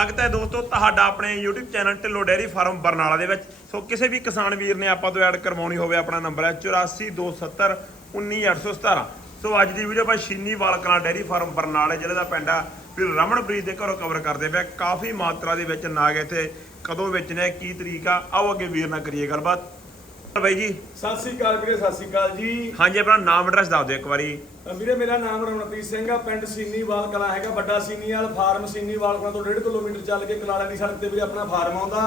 ਸਵਾਗਤ ਹੈ ਦੋਸਤੋ ਤੁਹਾਡਾ ਆਪਣੇ YouTube channel Dhillon dairy farm Barnala ਦੇ ਵਿੱਚ। ਸੋ ਕਿਸੇ ਵੀ ਕਿਸਾਨ ਵੀਰ ਨੇ ਆਪਾਂ ਤੋਂ ਐਡ ਕਰਵਾਉਣੀ ਹੋਵੇ ਆਪਣਾ ਨੰਬਰ ਹੈ 8427 19817 ਸੋ ਅੱਜ ਦੀ ਵੀਡੀਓ ਆਪਾਂ ਸ਼ੀਨੀ ਵਾਲਕਲਾ ਡੇਅਰੀ ਫਾਰਮ ਬਰਨਾਲੇ ਜ਼ਿਲ੍ਹੇ ਦਾ ਪਿੰਡ ਆ। ਫਿਰ ਰਮਨਪ੍ਰੀਤ ਦੇ ਘਰੋਂ ਕਵਰ ਕਰਦੇ ਪਿਆ ਕਾਫੀ ਮਾਤਰਾ ਦੇ ਵਿੱਚ ਨਾਗ ਇੱਥੇ ਕਦੋਂ ਵੇਚਣੇ ਕੀ ਤਰੀਕਾ ਆਓ ਅੱਗੇ ਵੀਰ ਨਾਲ ਕਰੀਏ ਗੱਲਬਾਤ। ਬਾਈ ਜੀ। ਸਤਿ ਸ੍ਰੀ ਅਕਾਲ ਵੀਰੇ ਸਤਿ ਸ੍ਰੀ ਅਕਾਲ ਜੀ। ਹਾਂਜੀ ਆਪਣਾ ਨਾਮ ਐਡਰੈਸ ਦੱਸ ਦਿਓ ਇੱਕ ਵਾਰੀ। ਵੀਰੇ ਮੇਰਾ ਨਾਮ ਰਮਨਪ੍ਰੀਤ ਸਿੰਘ ਆ ਪਿੰਡ ਸੀਨੀਵਾਲ ਕਲਾ ਹੈਗਾ ਵੱਡਾ ਸੀਨੀਵਾਲ ਫਾਰਮ ਸੀਨੀਵਾਲ ਕਲਾ ਤੋਂ 1.5 ਕਿਲੋਮੀਟਰ ਚੱਲ ਕੇ ਕਲਾਲਾ ਦੀ ਸੜਕ ਤੇ ਵੀਰੇ ਆਪਣਾ ਫਾਰਮ ਆਉਂਦਾ।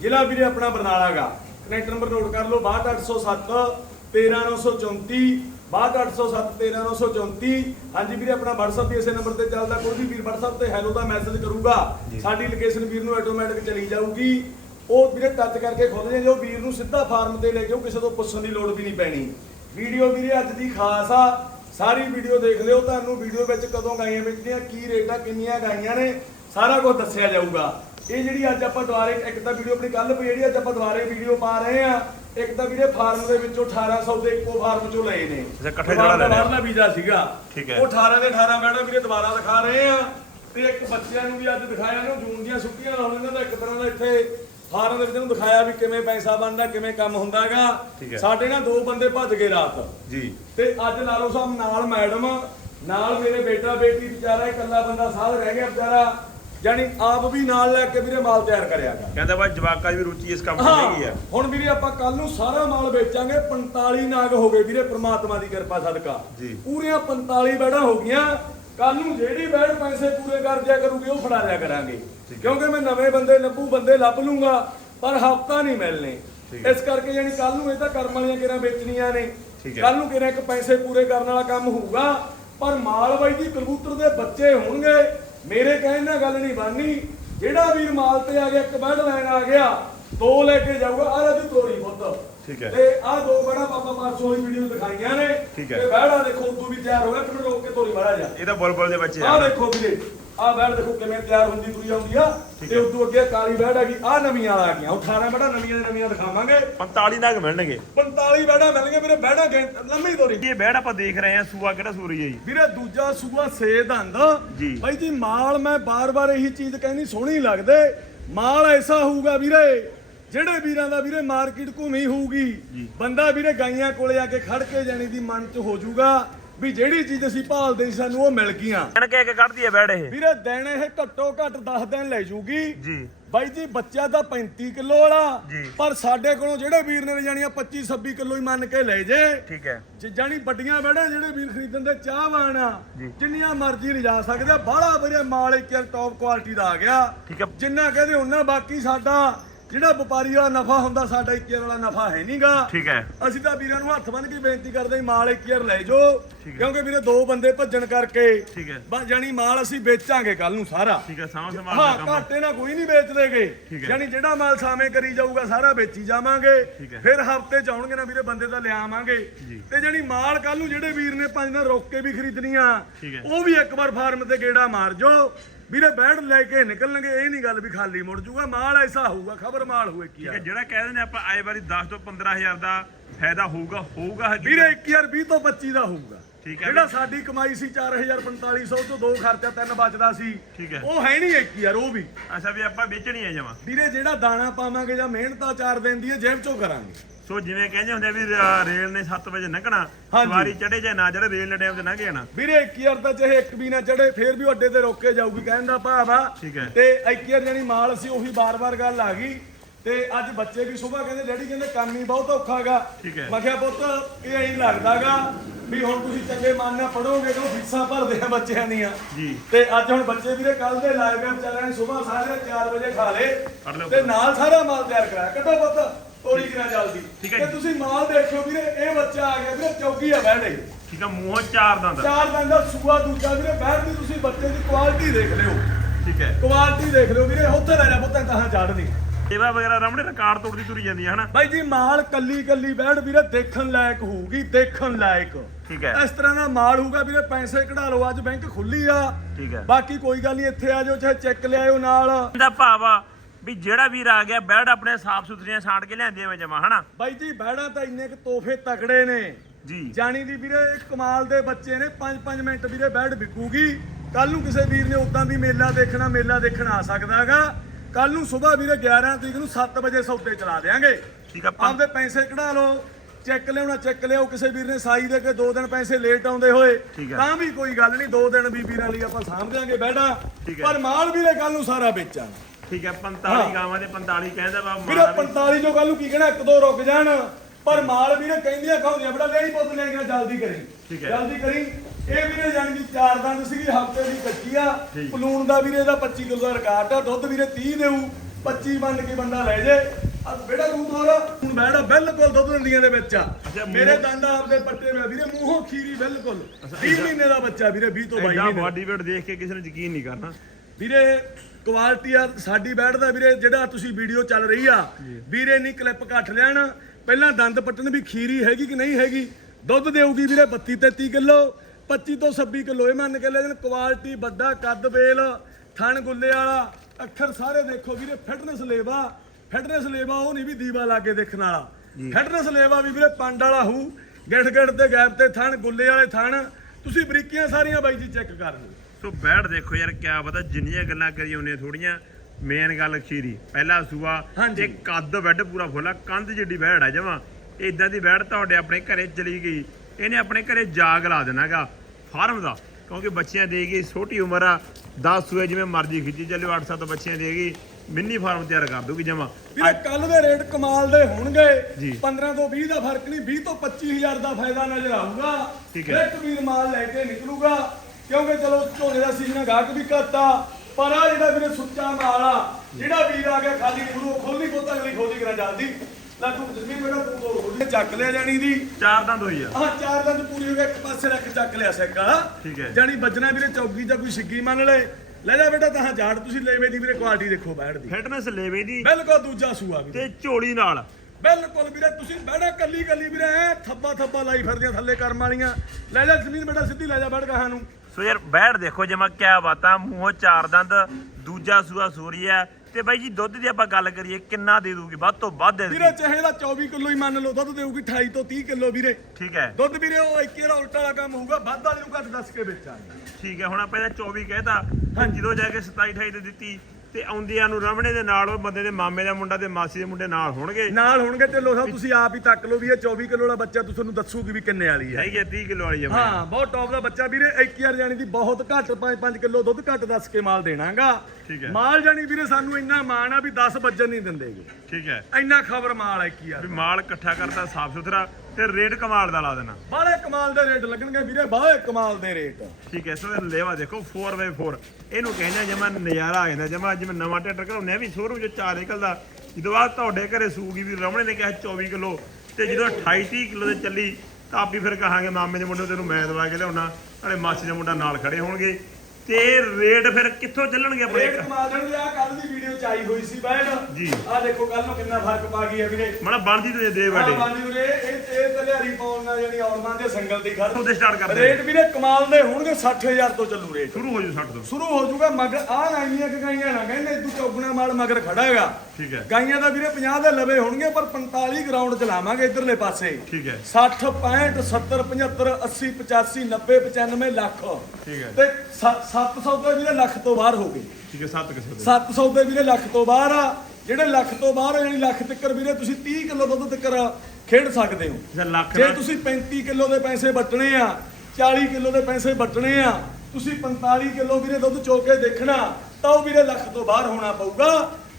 ਜ਼ਿਲ੍ਹਾ ਵੀਰੇ ਆਪਣਾ ਬਰਨਾਲਾ ਗਾ ਕਨੈਕਟ ਨੰਬਰ ਨੋਟ ਕਰ ਲਓ 62807 13934 62807 13934 ਹਾਂਜੀ ਵੀਰੇ ਆਪਣਾ WhatsApp ਵੀ ਇਸੇ ਨੰਬਰ ਤੇ ਚੱਲਦਾ ਕੋਈ ਵੀ ਵੀਰ WhatsApp ਤੇ ਹੈਲੋ ਦਾ ਮੈਸੇਜ ਕਰੂਗਾ ਸਾਡੀ ਲੋਕੇਸ਼ਨ ਵੀਰ ਨੂੰ ਆਟੋਮੈਟਿਕ ਚਲੀ ਜਾਊਗੀ। ਉਹ ਵੀਰੇ ਟੱਚ ਕਰਕੇ ਖੁੱਲ ਜੇ ਜੋ ਵੀਰ ਨੂੰ ਸਿੱਧਾ ਫਾਰਮ ਤੇ ਲੈ ਜਾਓ ਕਿਸੇ ਤੋਂ ਪੁੱਛਣ ਦੀ ਲੋੜ ਵੀ ਨਹੀਂ ਪੈਣੀ। ਵੀਡੀਓ ਵੀਰੇ ਅੱਜ ਦੀ ਖਾਸ ਆ ਸਾਰੀ ਵੀਡੀਓ ਦੇਖ ਲਿਓ ਤੁਹਾਨੂੰ ਵੀਡੀਓ ਵਿੱਚ ਕਦੋਂ ਗਾਈਆਂ ਵੇਚਦੀਆਂ ਕੀ ਰੇਟ ਆ ਕਿੰਨੀਆਂ ਗਾਈਆਂ ਨੇ ਸਾਰਾ ਕੁਝ ਦੱਸਿਆ ਜਾਊਗਾ ਇਹ ਜਿਹੜੀ ਅੱਜ ਆਪਾਂ ਦੁਬਾਰੇ ਇੱਕ ਤਾਂ ਵੀਡੀਓ ਆਪਣੀ ਕੱਲ ਪਈ ਜਿਹੜੀ ਅੱਜ ਆਪਾਂ ਦੁਬਾਰੇ ਵੀਡੀਓ ਪਾ ਰਹੇ ਆ ਇੱਕ ਤਾਂ ਵੀਰੇ ਫਾਰਮ ਦੇ ਵਿੱਚੋਂ 1800 ਦੇ ਇੱਕੋ ਫਾਰਮ ਚੋਂ ਲਏ ਨੇ ਅੱਛਾ, ਇਕੱਠੇ ਜੋੜਾ ਲੈ ਲਿਆ। ਵੀਜ਼ਾ ਸੀਗਾ। ਉਹ 18 ਦੇ 18 ਮੈਡਮ ਵੀਰੇ ਦੁਬਾਰਾ ਦਿਖਾ ਰਹੇ ਆ ਤੇ ਇੱਕ ਬੱਚਿਆਂ ਨੂੰ ਵੀ ਅੱਜ ਦਿਖਾਇਆ ਨਾ ਜੂਨ ਦੀਆਂ ਛੁੱਟੀਆਂ ਲਾਉਣ ਇਹਨਾਂ ਦਾ ਇੱਕ ਤਰ੍ਹਾਂ ਦਾ ਇੱਥੇ ਫਾਰਮ ਦੇ ਵਿੱਚ ਨੂੰ ਦਿਖਾਇਆ ਵੀ ਕਿਵੇਂ ਪੈਸਾ ਬਣਦਾ ਕਿਵੇਂ ਕੰਮ ਹੁੰਦਾਗਾ। ਸਾਡੇ ਨਾਲ ਦੋ ਬੰਦੇ ਭੱਜ ਗਏ ਰਾਤ। ਜੀ। ਤੇ ਅੱਜ ਲਾਲੋ ਸਾਹਿਬ ਨਾਲ ਮੈਡਮ ਨਾਲ ਮੇਰੇ ਬੇਟਾ ਬੇਟੀ ਵਿਚਾਰਾ ਇਕੱਲਾ ਬੰਦਾ ਸਾਧ ਰਹਿ ਗਿਆ ਵਿਚਾਰਾ। ਯਾਨੀ ਆਪ ਵੀ ਨਾਲ ਲੈ ਕੇ ਵੀਰੇ ਮਾਲ ਤਿਆਰ ਕਰਿਆਗਾ। ਕਹਿੰਦਾ ਬਾਈ ਜਵਾਕਾਂ ਦੀ ਵੀ ਰੁਚੀ ਇਸ ਕੰਮ 'ਚ ਹੈਗੀ ਆ। ਹੁਣ ਵੀਰੇ ਆਪਾਂ ਕੱਲ ਨੂੰ ਸਾਰਾ ਮਾਲ ਵੇਚਾਂਗੇ 45 ਨਾਗ ਹੋ ਗਏ ਵੀਰੇ ਪ੍ਰਮਾਤਮਾ ਦੀ ਕਿਰਪਾ ਸਦਕਾ। ਜੀ। ਪੂਰੀਆਂ 45 ਬੈੜਾਂ ਹੋ ਗਈਆਂ। ਕੱਲ ਨੂੰ ਜਿਹੜੀ ਬੈੜ ਪੈਸੇ ਪੂਰੇ ਕਰ ਦਿਆ ਕਰੂਗੀ ਉਹ ਫੜਾ ਦਿਆ ਕਰਾਂਗੇ। ਕਿਉਂਕਿ ਮੈਂ ਨਵੇਂ ਬੰਦੇ ਲੱਭੂ ਬੰਦੇ ਲੱਭ ਲੂੰਗਾ ਪਰ ਹਫਤਾ ਨਹੀਂ ਮਿਲਨੇ। ਇਸ ਕਰਕੇ ਯਾਨੀ ਕੱਲ ਨੂੰ ਇਹ ਤਾਂ ਕਰਮ ਵਾਲੀਆਂ ਕਿਰਾਂ ਵੇਚਣੀਆਂ ਨੇ। ਕੱਲ ਨੂੰ ਕਿਰਾਂ ਇੱਕ ਪੈਸੇ ਪੂਰੇ ਕਰਨ ਵਾਲਾ ਕੰਮ ਹੋਊਗਾ। ਪਰ ਮਾਲ ਬਾਈ ਜੀ ਕਬੂਤਰ ਦੇ ਬੱਚੇ ਹੋਣਗੇ। ਮੇਰੇ ਕਹਿਣ ਨਾਲ ਗੱਲ ਨਹੀਂ ਬਣਨੀ। ਜਿਹੜਾ ਵੀਰ ਮਾਲ ਤੇ ਆ ਗਿਆ ਇੱਕ ਬੈਡ ਲੈਣ ਆ ਗਿਆ ਦੋ ਲੈ ਕੇ ਜਾਊਗਾ। ਆਹ ਰਾਜੂ ਤੋਰੀ ਪੁੱਤ। ਠੀਕ ਹੈ। ਤੇ ਆਹ ਦੋ ਬੜਾ ਪਾਪਾ ਪਰਸੋਂ ਵਾਲੀ ਵੀਡੀਓ ਦਿਖਾਈਆਂ ਨੇ। ਤੇ ਬੈੜਾ ਦੇਖੋ ਉਦੋਂ ਵੀ ਤਿਆਰ ਹੋ ਗਿਆ ਕਿਵੇਂ ਰੋਕ ਕੇ ਤੋਰੀ ਮਾਰਾ ਜਾ। ਇਹ ਤਾਂ ਬੁਲਬੁਲ ਦੇ ਬੱਚੇ ਆਹ ਆ ਦੇਖੋ ਵੀਰੇ ਆਹ ਬੈੜ ਦੇਖੋ ਕਿਵੇਂ ਤਿਆਰ ਹੁੰਦੀ ਤੁਰੀ ਆਉਂਦੀ ਆ। ਤੇ ਹੈ। ਉਦੋਂ ਅੱਗੇ ਕਾਲੀ ਬੈੜ ਹੈਗੀ ਆਹ ਨਵੀਆਂ ਆ ਗਈਆਂ 18 ਬੈੜਾ ਨਵੀਆਂ ਦੀਆਂ ਨਵੀਆਂ ਦਿਖਾਵਾਂਗੇ। 45 ਨਾਗ ਮਿਲਣਗੇ। 45 ਬੈੜਾ ਮਿਲਣਗੇ ਵੀਰੇ ਬੈੜਾ ਲੰਮੀ ਤੋਰੀ। ਇਹ ਬੈੜ ਆਪਾਂ ਦੇਖ ਰਹੇ ਹਾਂ ਸੂਆ ਕਿਹੜਾ ਸੂਰੀ ਹੈ ਜੀ। ਵੀਰੇ ਦੂਜਾ ਸੂਆ ਸੇ ਦੰਦ ਜੀ। ਬਾਈ ਜੀ ਮਾਲ ਮੈਂ ਬਾਰ-ਬਾਰ ਇਹੀ ਚੀਜ਼ ਕਹਿੰਦੀ ਸੋਹਣੀ ਲੱਗਦੇ। ਮਾਲ ਐਸਾ ਹੋਊਗਾ ਵੀਰੇ ਜਿਹੜੇ ਵੀਰਾਂ ਦਾ ਵੀਰੇ ਮਾਰਕੀਟ ਘੁੰਮੀ ਹੋਊਗੀ। ਬੰਦਾ ਵੀਰੇ ਗਾਈਆਂ ਕੋਲੇ ਆ ਕੇ ਖੜ ਕੇ ਜਾਣੀ ਦੀ ਮਨ 'ਚ ਹੋ ਜਾਊਗਾ। ਵੀ ਜਿਹੜੀ ਚੀਜ਼ ਅਸੀਂ ਭਾਲਦੇ ਸੀ ਸਾਨੂੰ ਉਹ ਮਿਲ ਗਈਆਂ। ਕਣ ਕੇ ਇੱਕ ਕੱਢਦੀ ਹੈ ਬੈੜ ਇਹ। ਵੀਰੇ ਦਿਨ ਇਹ ਘੱਟੋ ਘੱਟ 10 ਦਿਨ ਲੈ ਜੂਗੀ। ਜੀ। ਬਾਈ ਜੀ ਬੱਚਾ ਤਾਂ 35 ਕਿਲੋ ਵਾਲਾ। ਪਰ ਸਾਡੇ ਕੋਲੋਂ ਜਿਹੜੇ ਵੀਰ ਨੇ ਜਾਣੀਆਂ 25 26 ਕਿਲੋ ਹੀ ਮੰਨ ਕੇ ਲੈ ਜੇ। ਠੀਕ ਹੈ। ਜੇ ਜਾਣੀ ਵੱਡੀਆਂ ਬੜੇ ਜਿਹੜੇ ਵੀਰ ਖਰੀਦਣ ਦੇ ਚਾਹਵਾਨ ਆ। ਜਿੰਨੀਆਂ ਮਰਜ਼ੀ ਲਿਜਾ ਸਕਦੇ। ਬਾਹਲਾ ਵਧੀਆ ਮਾਲ ਇੱਕ ਟੌਪ ਕੁਆਲਿਟੀ ਦਾ ਆ ਗਿਆ। ਠੀਕ ਹੈ। ਜਿੰਨਾ ਕਹਿੰਦੇ ਉਹਨਾਂ ਬਾਕੀ ਸਾਡਾ। ਜਿਹੜਾ ਵਪਾਰੀ ਵਾਲਾ ਨਫਾ ਹੁੰਦਾ ਸਾਡਾ ਇੱਕ ਵਾਲਾ ਨਫਾ ਹੈ ਨਹੀਂਗਾ ਠੀਕ ਹੈ ਅਸੀਂ ਤਾਂ ਵੀਰਾਂ ਨੂੰ ਹੱਥ ਬੰਨ ਕੇ ਬੇਨਤੀ ਕਰਦੇ ਹਾਂ ਮਾਲ ਇੱਕ ਯਾਰ ਲੈ ਜਾਓ। ਕਿਉਂਕਿ ਵੀਰੇ ਦੋ ਬੰਦੇ ਭੱਜਣ ਕਰਕੇ ਠੀਕ ਹੈ ਬਸ ਜਾਣੀ ਮਾਲ ਅਸੀਂ ਵੇਚਾਂਗੇ ਕੱਲ ਨੂੰ ਸਾਰਾ ਠੀਕ ਹੈ ਸਾਂਭ ਸੰਭਾਲ ਦਾ ਹਾਂ ਘਾਟੇ ਨਾਲ ਕੋਈ ਨਹੀਂ ਵੇਚ ਦੇਗੇ ਠੀਕ ਹੈ। ਯਾਨੀ ਜਿਹੜਾ ਮਾਲ ਸਾਵੇਂ ਕਰੀ ਜਾਊਗਾ ਸਾਰਾ ਵੇਚੀ ਜਾਵਾਂਗੇ। ਫਿਰ ਹਫ਼ਤੇ ਚ ਆਉਣਗੇ ਨਾ ਵੀਰੇ ਬੰਦੇ ਤਾਂ ਲਿਆਵਾਂਗੇ। ਤੇ ਜਿਹੜੀ ਮਾਲ ਕੱਲ ਨੂੰ ਜਿਹੜੇ ਵੀਰ ਨੇ ਪੰਜ ਦਿਨ ਰੋਕ ਕੇ ਵੀ ਖਰੀਦਣੀਆਂ। ਉਹ ਵੀ ਇੱਕ ਵਾਰ ਫਾਰਮ ਤੇ ਗੇੜਾ ਮਾਰ ਜੋ ਵੀਰੇ ਬੈਠ ਲੈ ਕੇ ਨਿਕਲਣਗੇ ਇਹ ਨਹੀਂ ਗੱਲ ਵੀ ਖਾਲੀ ਮੁੜ ਜੂਗਾ ਮਾਲ ਐਸਾ ਹੋਊਗਾ ਖਬਰ ਮਾਲ ਹੋਏ ਕੀ ਆ। ਜਿਹੜਾ ਕਹਿ ਦਿੰਦੇ ਆਪਾਂ ਆਏ ਵਾਰੀ 10 ਤੋਂ 15000 ਦਾ ਫਾਇਦਾ ਹੋਊਗਾ ਹੋਊਗਾ ਹਜੇ। ਵੀਰੇ 21020 ਤੋਂ 25 ਦਾ ਹੋਊਗਾ। ਠੀਕ ਹੈ ਜਿਹੜਾ ਸਾਡੀ ਕਮਾਈ ਸੀ 4450 ਤੋਂ ਦੋ ਖਰਚਾ ਤਿੰਨ ਬਚਦਾ ਸੀ ਠੀਕ ਹੈ। ਉਹ ਹੈ ਨਹੀਂ 21000 ਉਹ ਵੀ। ਅੱਛਾ ਵੀ ਆਪਾਂ ਵੇਚਣੀ ਹੈ ਜਮਾ। ਵੀਰੇ ਜਿਹੜਾ ਦਾਣਾ ਪਾਵਾਂਗੇ ਜਾਂ ਮਿਹਨਤਾਂ ਚਾਰ ਦਿਨ ਦੀ ਹੈ ਜੇਬ ਚੋਂ ਕਰਾਂਗੇ। ਸੋ ਜਿਵੇਂ ਕਹਿੰਦੇ ਹੁੰਦੇ ਆ ਵੀ ਰ- ਰੇਲ ਨੇ 7 ਵਜੇ ਲੰਘਣਾ ਹਾਂਜੀ। ਸਵਾਰੀ ਚੜੇ ਜਾਂ ਨਾ ਚੜੇ ਰੇਲ ਨੇ ਟਾਈਮ ਤੇ ਲੰਘ ਜਾਣਾ। ਵੀਰੇ 21000 ਤਾਂ ਚਾਹੇ ਇੱਕ ਵੀ ਨਾ ਚੜੇ ਫੇਰ ਵੀ ਉਹ ਅੱਡੇ ਤੇ ਰੋਕ ਜਾਊਗੀ ਕਹਿਣ ਦਾ ਭਾਵ ਆ। ਠੀਕ ਹੈ। ਤੇ 21000 ਜਾਨੀ ਮਾਲ ਸੀ ਉਹੀ ਬਾਰ-ਬਾਰ ਗੱਲ ਆ ਗਈ। ਤੇ ਅੱਜ ਬੱਚੇ ਵੀ ਸਵੇਰ ਕਹਿੰਦੇ ਡੈਡੀ ਕਹਿੰਦੇ ਕੰਮ ਹੀ ਬਹੁਤ ਔਖਾਗਾ ਠੀਕ ਹੈ। ਮੈਂ ਕਿਹਾ ਪੁੱਤ ਇਹ ਐਂ ਲੱਗਦਾਗਾ ਵੀ ਹੁਣ ਤੁਸੀਂ ਚੰਗੇ ਮਨ ਨਾਲ ਪੜੋਗੇ ਤਾਂ ਫੀਸਾਂ ਭਰਦੇ ਆ ਬੱਚਿਆਂ ਦੀਆਂ। ਜੀ। ਤੇ ਅੱਜ ਹੁਣ ਬੱਚੇ ਵੀਰੇ ਕੱਲ ਦੇ ਲਾਏ ਗਏ ਵਿਚਾਰਿਆਂ ਨੇ ਸਾਰੇ 4 ਵਜੇ ਖਾ ਫੜ ਲੇ ਲਿਓ। ਤੇ ਨਾਲ ਸਾਰਾ ਮਾਲ ਤਿਆਰ ਕਰਾਇਆ ਕੱਢੋ ਪੁੱਤ। ਤੋੜੀ ਕਿਨਾ ਜਲਦੀ ਠੀਕ ਹੈ ਤੇ। ਤੁਸੀਂ ਮਾਲ ਦੇਖਿਓ ਵੀਰੇ ਇਹ ਬੱਚਾ ਆ ਗਿਆ ਵੀਰੇ ਚੌਕੀ ਆ ਬਹਿੜੇ ਠੀਕ ਆ ਮੂੰਹੋਂ ਚਾਰ ਦੰਦ ਚਾਰ ਦਿਨ ਦਾ ਸੂਆ ਦੂਜਾ ਵੀਰੇ ਬੈਠ ਦੀ ਤੁਸੀਂ ਬੱਚੇ ਦੀ ਕੁਆਲਿਟੀ ਦੇਖ ਲਿਓ। ਠੀਕ ਹੈ। ਕੁਆਲਿਟੀ ਦੇਖ ਲਿਓ ਵੀਰੇ ਉੱਥੇ ਲੈ ਜਾ ਪੁੱਤਾਂ ਤਾਂ ਚੜਦੀ ਸੇਵਾ ਵਗੈਰਾ ਰਮਣੇ ਰਿਕਾਰਡ ਤੋੜਦੀ ਤੁਰੀ ਜਾਂਦੀ ਹੈ ਹਨਾ? ਬਾਈ ਜੀ ਮਾਲ ਕੱਲੀ ਕੱਲੀ ਬੈਠ ਵੀਰੇ ਦੇਖਣ ਲਾਇਕ ਹੋਊਗੀ ਦੇਖਣ ਲਾਇਕ। ਠੀਕ ਹੈ। ਇਸ ਤਰ੍ਹਾਂ ਦਾ ਮਾਲ ਹੋਊਗਾ ਵੀਰੇ ਪੈਸੇ ਕਢਾ ਲਓ ਅੱਜ ਬੈਂਕ ਖੁੱਲੀ ਆ। ਠੀਕ ਹੈ। ਬਾਕੀ ਕੋਈ ਗੱਲ ਨਹੀਂ ਇੱਥੇ ਆ ਜਾਓ ਚਾਹੇ ਚੈੱਕ ਲਿਆਇਓ ਨਾਲ। ਇਹਦਾ ਭਾਵ ਆ ਵੀ ਜਿਹੜਾ ਵੀਰ ਆ ਗਿਆ ਬੈਡ ਆਪਣੇ ਸਾਫ਼ ਸੁਥਰੀਆਂ ਛਾਂਟ ਕੇ ਲਿਆਂਦੀਆਂ ਵੇ ਜਮਾ ਹਨਾ? ਬਾਈ ਜੀ ਬੈੜਾਂ ਤਾਂ ਇੰਨੇ ਕੁ ਤੋਹਫੇ ਤਕੜੇ ਨੇ। ਜੀ। ਜਾਣੀ ਦੀ ਵੀਰੇ ਕਮਾਲ ਦੇ ਬੱਚੇ ਨੇ। 5-5 ਮਿੰਟ ਵੀਰੇ ਬੈਡ ਵਿਕੂਗੀ। ਕੱਲ ਨੂੰ ਕਿਸੇ ਵੀਰ ਨੇ ਉਦਾਂ ਵੀ ਮੇਲਾ ਦੇਖਣਾ ਮੇਲਾ ਦੇਖਣ ਆ ਸਕਦਾਗਾ ਕੱਲ ਨੂੰ ਸਵੇਰ ਵੀਰੇ 11 ਤਰੀਕ ਨੂੰ 7 ਵਜੇ ਸੌਦੇ ਚਲਾ ਦੇਾਂਗੇ ਠੀਕ ਆ ਪੰਜ ਆਪਦੇ ਪੈਸੇ ਕਢਾ ਲਓ। ਚੈੱਕ ਲਿਆਉਣਾ ਚੈੱਕ ਲਿਆਓ। ਕਿਸੇ ਵੀਰ ਨੇ ਸਾਈ ਦੇ ਕੇ ਦੋ ਦਿਨ ਪੈਸੇ ਲੇਟ ਆਉਂਦੇ ਹੋਏ ਠੀਕ ਹੈ। ਤਾਂ ਵੀ ਕੋਈ ਗੱਲ ਨਹੀਂ। ਦੋ ਦਿਨ ਵੀ ਵੀਰਾਂ ਲਈ ਆਪਾਂ ਸਾਂਭ ਦਿਆਂਗੇ ਬੈਠਾ ਠੀਕ ਹੈ। ਪਰ ਮਾਲ ਵੀਰੇ ਕੱਲ ਨੂੰ ਸਾਰਾ ਵੇਚਾਂਗੇ। ਠੀਕ ਹੈ 45 ਗਾਵਾਂ ਦੇ 45 ਕਹਿੰਦਾ ਵਾ ਵੀਰੇ 45 ਜੋ ਕੱਲ ਨੂੰ ਕੀ ਕਹਿਣਾ ਇੱਕ ਦੋ ਰੁਕ ਜਾਣ। ਪਰ ਮਾਲ ਵੀਰੇ ਕਹਿੰਦੀਆਂ ਖਾਉਂਦੀਆਂ ਬੜਾ ਲੈ ਹੀ ਪੁੱਤ ਲੈ ਕੇ ਜਲਦੀ ਕਰੀ। ਠੀਕ ਹੈ। ਜਲਦੀ ਕਰੀ। ਇਹ ਵੀਰੇ ਜਾਣੀ ਕਿ ਚਾਰ ਦੰਦ ਸੀਗੀ ਹਫ਼ਤੇ ਦੀ ਕੱਚੀ ਆ। ਠੀਕ। ਪਲੂਣ ਦਾ ਵੀਰੇ ਦਾ 25 ਕਿਲੋ ਦਾ ਰਿਕਾਰਡ ਆ। ਦੁੱਧ ਵੀਰੇ 30 ਦੇਊ। 25 ਵੰਡ ਕੇ ਬੰਦਾ ਲੈ ਜੇ। ਆ ਬੇੜਾ ਤੂੰ ਤੋਰ ਹੁਣ ਬੈੜਾ ਬਿਲਕੁਲ ਦੁੱਧ ਦੰਦੀਆਂ ਦੇ ਵਿੱਚ ਆ। ਮੂੰਹ- ਮੇਰੇ ਦੰਦ ਆਪਦੇ ਪੱਟੇ ਹੋਏ ਵੀਰੇ ਮੂੰਹੋਂ ਖੀਰੀ ਬਿਲਕੁਲ। 20 ਮਹੀਨੇ ਦਾ ਬੱਚਾ ਵੀਰੇ 20 ਤੋਂ 22 ਐਡਾ ਮਹੀਨੇ ਬਾਡੀ ਵੇਟ ਦੇਖ ਕੇ ਕਿਸੇ ਨੂੰ ਯਕੀਨ ਨਹੀਂ ਕਰਨਾ। ਵੀਰੇ ਕੁਆਲਿਟੀ ਆ ਸਾਡੀ ਬੈਠ ਦਾ ਵੀਰੇ ਜਿਹੜਾ ਤੁਸੀਂ ਵੀਡੀਓ ਚੱਲ ਰਹੀ ਆ ਵੀਰੇ ਨਹੀਂ ਕਲਿੱਪ ਘੱਟ ਲੈਣ। ਪਹਿਲਾਂ ਦੰਦ ਪੱਟਣ ਵੀ ਖੀਰੀ ਹੈਗੀ ਕਿ ਨਹੀਂ ਹੈਗੀ? ਦੁੱਧ ਦੇਊਗੀ ਵੀਰੇ 32 33 ਕਿਲੋ 25 ਤੋਂ 26 ਕਿਲੋ। ਇਹ ਮੰਨ ਕੇ ਲੈ ਜਣ ਕੁਆਲਿਟੀ ਵੱਡਾ ਕੱਦ ਵੇਲ ਥਣ ਗੁੱਲੇ ਵਾਲਾ ਅੱਖਰ ਸਾਰੇ ਦੇਖੋ ਵੀਰੇ ਫਿਟਨੈਸ ਲੇਵਾ। ਫਿਟਨੈਸ ਲੇਵਾ ਉਹ ਨਹੀਂ ਵੀ ਦੀਵਾ ਲਾ ਕੇ ਦੇਖਣ ਵਾਲਾ। ਫਿਟਨੈਸ ਲੇਵਾ ਵੀ ਵੀਰੇ ਪੰਡ ਵਾਲਾ ਹੂ। ਗਿੜ ਗਿੜ ਤੇ ਗੈਪ ਤੇ ਥਣ ਗੁੱਲੇ ਵਾਲੇ ਥਣ। ਤੁਸੀਂ ਬਰੀਕੀਆਂ ਸਾਰੀਆਂ ਬਾਈ ਜੀ ਚੈੱਕ ਕਰ ਲਓ। ਸੋ ਬੈਠ ਦੇਖੋ ਯਾਰ ਕਿਆ ਪਤਾ ਜਿੰਨੀਆਂ ਗੱਲਾਂ ਕਰੀ ਉਹਨੇ ਥੋੜੀਆਂ। ਮੇਨ ਗੱਲ ਖੀਰੀ। ਪਹਿਲਾ ਸੂਆ। ਤੇ ਕੱਦ ਬੈੱਡ ਪੂਰਾ ਫੁੱਲਾ ਕੰਧ ਜਿੱਡੀ ਬੈੜ ਆ ਜਮਾ। ਇਦਾਂ ਦੀ ਬੈੜ ਤੁਹਾਡੇ ਆਪਣੇ ਘਰੇ ਚਲੀ ਗਈ। ਇਹਨੇ ਆਪਣੇ ਘਰੇ ਜਾਗ ਲਾ ਦੇਣਾਗਾ ਫਾਰਮ ਦਾ। ਕਿਉਂਕਿ ਬੱਚਿਆਂ ਦੇਗੀ ਛੋਟੀ ਉਮਰ ਆ। 10 ਸੂਏ ਜਿਵੇਂ ਮਰਜ਼ੀ ਖਿੱਚੀ ਚੱਲਿਓ 8-7 ਬੱਚਿਆਂ ਦੇਗੀ ਮਿੰਨੀ ਫਾਰਮ ਤਿਆਰ ਕਰ ਦੂਗੀ ਜਮਾ। ਵੀਰੇ ਕੱਲ ਦੇ ਰੇਟ ਕਮਾਲ ਦੇ ਹੋਣਗੇ। ਜੀ। 15 ਤੋਂ 20 ਦਾ ਫ਼ਰਕ ਨਹੀਂ 20 ਤੋਂ 25000 ਦਾ ਫਾਇਦਾ ਨਜ਼ਰ ਆਊਗਾ। ਠੀਕ ਹੈ। ਇੱਕ ਵੀਰ ਮਾਲ ਲੈ ਕੇ ਨਿਕਲੂਗਾ। ਕਿਉਂਕਿ ਚਲੋ ਝੋਨੇ ਦਾ ਸੀਜ਼ਨ ਗਾਹਕ ਵੀ ਘੱਟ ਪਰ ਆ ਜਿਹੜਾ ਵੀਰੇ ਸੁੱਚਾ ਮਾਲ ਆ ਜਿਹੜਾ ਵੀਰ ਆ ਗਿਆ ਖਾਲੀ ਨਿਕਲੂ ਖੋਲੀ ਕੋਤਾ ਅਗਲੀ ਖੋਦੀ ਕਰਾ ਜਾਂਦੀ। ਲੈ ਤੂੰ ਜਸਮੀਨ ਮੇਰਾ ਤੂੰ ਤੋੜ ਖੋਲੀ ਚੱਕ ਲਿਆ ਜਾਣੀ ਦੀ। ਚਾਰ ਦੰਦ ਹੋਈ ਆ। ਆਹ ਚਾਰ ਦੰਦ ਪੂਰੀ ਹੋ ਗਏ ਇੱਕ ਪਾਸੇ ਰੱਖ ਚੱਕ ਲਿਆ ਸਿੱਕ ਠੀਕ ਹੈ। ਜਾਣੀ ਵੱਜਣਾ ਵੀਰੇ ਚੌਗੀ ਜਾਂ ਕੋਈ ਸਿੱਗੀ ਮੰਨ ਲੈ ਲੈ ਜਾ ਬੇਟਾ ਤਾਂ ਝਾੜ ਤੁਸੀਂ ਲੈਵੇ ਦੀ ਵੀਰੇ ਕੁਆਲਿਟੀ ਦੇਖੋ ਬੈਠ ਦੀ। ਫਿਟਨੈਸ ਲੇਵੇ ਦੀ। ਬਿਲਕੁਲ ਦੂਜਾ ਸੂਆ ਵੀਰੇ। ਤੇ ਝੋਲੀ ਨਾਲ। ਬਿਲਕੁਲ ਵੀਰੇ ਤੁਸੀਂ ਬੈਠਾ ਕੱਲੀ ਕੱਲੀ ਵੀਰੇ ਐ ਥੱਬਾ ਥੱਬਾ ਲਾਈ ਫਿਰਦੀਆਂ ਥੱਲੇ ਕਰਮ ਵਾਲੀਆਂ। ਲੈ ਜਾ ਜ਼ਮੀਨ ਬੇਟਾ ਸਿੱਧੀ ਲੈ ਜਾ ਬੈਠ ਗਾਹਾਂ ਨੂੰ। ਸੋ ਯਾਰ ਬੈਠ ਦੇਖੋ ਜਮਾ ਕਿਆ ਬਾਤਾਂ ਮੂੰਹੋਂ ਚਾਰ ਦੰਦ ਦੂਜਾ ਸੂਆ ਸੂਰੀ ਹੈ। ਤੇ ਬਾਈ ਜੀ ਦੁੱਧ ਦੀ ਆਪਾਂ ਗੱਲ ਕਰੀਏ ਕਿੰਨਾ ਦੇ ਦੂਗੀ ਵੱਧ ਤੋਂ ਵੱਧ ਦੇ ਵੀਰੇ ਚਾਹੇ ਦਾ 24 ਕਿਲੋ ਹੀ ਮੰਨ ਲਓ ਦੁੱਧ ਦੇਊਗੀ 28 ਤੋਂ 30 ਕਿਲੋ ਵੀਰੇ। ਠੀਕ ਹੈ। ਦੁੱਧ ਵੀਰੇ ਉਹ ਇੱਕ ਇਹਦਾ ਉਲਟਾ ਵਾਲਾ ਕੰਮ ਹੋਊਗਾ ਵੱਧ ਵਾਲੀ ਨੂੰ ਘੱਟ ਦੱਸ ਕੇ ਵੇਚਾਂਗੇ। ਠੀਕ ਹੈ ਹੁਣ ਆਪਾਂ ਇਹਦਾ 24 ਕਹਿਤਾ। ਹਾਂ ਜਦੋਂ ਜਾ ਕੇ 27 28 ਦੇ ਦਿੱਤੀ ਤੇ ਆਉਂਦਿਆਂ ਨੂੰ ਰਮਣੇ ਦੇ ਨਾਲ ਉਹ ਬੰਦੇ ਦੇ ਮਾਮੇ ਦਾ ਮੁੰਡਾ ਤੇ ਮਾਸੀ ਦੇ ਮੁੰਡੇ ਨਾਲ ਹੋਣਗੇ। ਨਾਲ ਹੋਣਗੇ ਢਿੱਲੋਂ ਸਾਹਿਬ ਤੁਸੀਂ ਆਪ ਹੀ ਤੱਕ ਲਓ ਵੀ ਇਹ 24 ਕਿਲੋ ਵਾਲਾ ਬੱਚਾ ਤੁਹਾਨੂੰ ਦੱਸੂਗੀ ਵੀ ਕਿੰਨੇ ਵਾਲੀ ਹੈ। ਹੈਗੀ ਆ 30 ਕਿਲੋ ਵਾਲੀ ਜਮਾ ਹਾਂ ਬਹੁਤ ਟੌਪ ਦਾ ਬੱਚਾ ਵੀਰੇ 21000 ਜਾਣੀ ਦੀ ਬਹੁਤ ਘੱਟ 5-5 ਕਿਲੋ ਦੁੱਧ ਘੱਟ ਦੱਸ ਕੇ ਮਾਲ ਦੇਣਾਗਾ। ਠੀਕ ਹੈ। ਮਾਲ ਜਾਣੀ ਵੀਰੇ ਸਾਨੂੰ ਇੰਨਾ ਮਾਣ ਆ ਵੀ 10 ਵੱਜਣ ਨਹੀਂ ਦਿੰਦੇਗੇ। ਠੀਕ ਹੈ। ਇੰਨਾ ਖਬਰ ਮਾਲ ਹੈ 21000 ਵੀ ਮਾਲ ਇਕੱਠਾ ਕਰਦਾ ਸਾਫ਼ ਸੁਥਰਾ। ਤੇ ਰੇਟ ਕਮਾਲ ਦਾ ਲਾ ਦੇਣਾ। ਬਾਹਲੇ ਕਮਾਲ ਦੇ ਰੇਟ ਲੱਗਣਗੇ ਵੀਰੇ ਬਾਹਲੇ ਕਮਾਲ ਦੇ ਰੇਟ। ਠੀਕ ਹੈ ਸੋ ਇਹ ਲੇਵਾ ਦੇਖੋ 4x4 ਇਹਨੂੰ ਕਹਿੰਦੇ ਜਮਾ ਨਜ਼ਾਰਾ ਆ ਜਾਂਦਾ ਜਮਾ ਜਿਵੇਂ ਨਵਾਂ ਟਰੈਕਟਰ ਘਰਾਉਂਦੇ ਆ ਵੀ ਸ਼ੋਰੂਮ ਚ ਚਾਰ ਨਿਕਲਦਾ। ਜਦੋਂ ਬਾਅਦ ਤੁਹਾਡੇ ਘਰੇ ਸੂਗੀ ਵੀ ਰਮਣੇ ਨੇ ਕਿਹਾ 24 ਕਿਲੋ ਤੇ ਜਦੋਂ 28 30 ਕਿਲੋ ਦੇ ਚੱਲੀ ਤਾਂ ਆਪੀ ਫਿਰ ਕਹਾਂਗੇ ਮਾਮੇ ਦੇ ਮੁੰਡੇ ਤੈਨੂੰ ਮੈਂ ਦਵਾ ਕੇ ਲਿਆਉਣਾ ਨਾਲੇ ਮਾਸੀ ਦੇ ਮੁੰਡਾ ਨਾਲ ਖੜੇ ਹੋਣਗੇ। ਤੇ ਰੇਟ ਫਿਰ ਕਿੱਥੋਂ ਚੱਲਣਗੇ ਆਪਣੇ ਰੇਟ ਕਮਾਲ ਦੇ ਆ ਕੱਲ ਦੀ ਵੀਡੀਓ ਚ ਆਈ ਹੋਈ ਸੀ ਬੈਠ ਜੀ। ਆ ਦੇਖੋ ਕੱਲ ਨੂੰ ਕਿੰਨਾ ਫ਼ਰਕ ਪਾ ਗਈ ਹੈ ਵੀਰੇ। ਮਣਾ ਬਣਦੀ ਤੇ ਦੇ ਵੱਡੇ ਬਾਜੀ ਵੀਰੇ ਇਹ ਇਹ ਤਲਿਆਰੀ ਪਾਉਣ ਨਾਲ ਜਿਹੜੀ ਔਰਮਾਂ ਦੇ ਸੰਗਲ ਦੀ ਖੜ ਉਹਦੇ ਸਟਾਰਟ ਕਰਦੇ ਰੇਟ ਵੀਰੇ ਕਮਾਲ ਦੇ ਹੋਣਗੇ 60000 ਤੋਂ ਚੱਲੂ ਰੇਟ। ਸ਼ੁਰੂ ਹੋ ਜੂ 60 ਤੋਂ। ਸ਼ੁਰੂ ਹੋ ਜਾਊਗਾ ਮਗਰ ਆ ਗਾਈਆਂ ਕਿ ਗਾਈਆਂ ਨਾ ਕਹਿੰਦੇ ਤੂੰ ਚੌਗਣਾ ਮਾਲ ਮਗਰ ਖੜਾ ਹੈਗਾ। ਠੀਕ ਹੈ। ਗਾਈਆਂ ਦਾ ਵੀਰੇ 50 ਦੇ ਲਵੇ ਹੋਣਗੇ ਪਰ 45 ਗਰਾਊਂਡ ਚਲਾਵਾਂਗੇ ਇਧਰਲੇ ਪਾਸੇ। ਠੀਕ ਹੈ। 60 65 70 75 80 85 90 95 ਲੱਖ। ਠੀਕ ਹੈ। ਤੇ 700 ਦੇ ਵੀਰੇ ਲੱਖ ਤੋਂ ਬਾਹਰ ਹੋ ਗਏ। ਠੀਕ ਹੈ 7 ਕਿਸੇ ਦੇ। 700 ਦੇ ਵੀਰੇ ਲੱਖ ਤੋਂ ਬਾਹਰ ਆ। ਜਿਹੜੇ ਲੱਖ ਤੋਂ ਬਾਹਰ ਆ, ਯਾਨੀ ਲੱਖ ਤੱਕਰ ਵੀਰੇ ਤੁਸੀਂ 30 ਕਿਲੋ ਦੁੱਧ ਤੱਕਰ ਖੇਡ ਸਕਦੇ ਹੋ। ਜੇ ਲੱਖ ਜੇ ਨਾਲ ਤੁਸੀਂ 35 ਕਿਲੋ ਦੇ ਪੈਸੇ ਵੱਟਣੇ ਆ 40 ਕਿਲੋ ਦੇ ਪੈਸੇ ਵੱਟਣੇ ਆ ਤੁਸੀਂ 45 ਕਿਲੋ ਵੀਰੇ ਦੁੱਧ ਚੋ ਕੇ ਦੇਖਣਾ ਤਾਂ ਉਹ ਵੀਰੇ ਲੱਖ ਤੋਂ ਬਾਹਰ ਹੋਣਾ ਪਊਗਾ।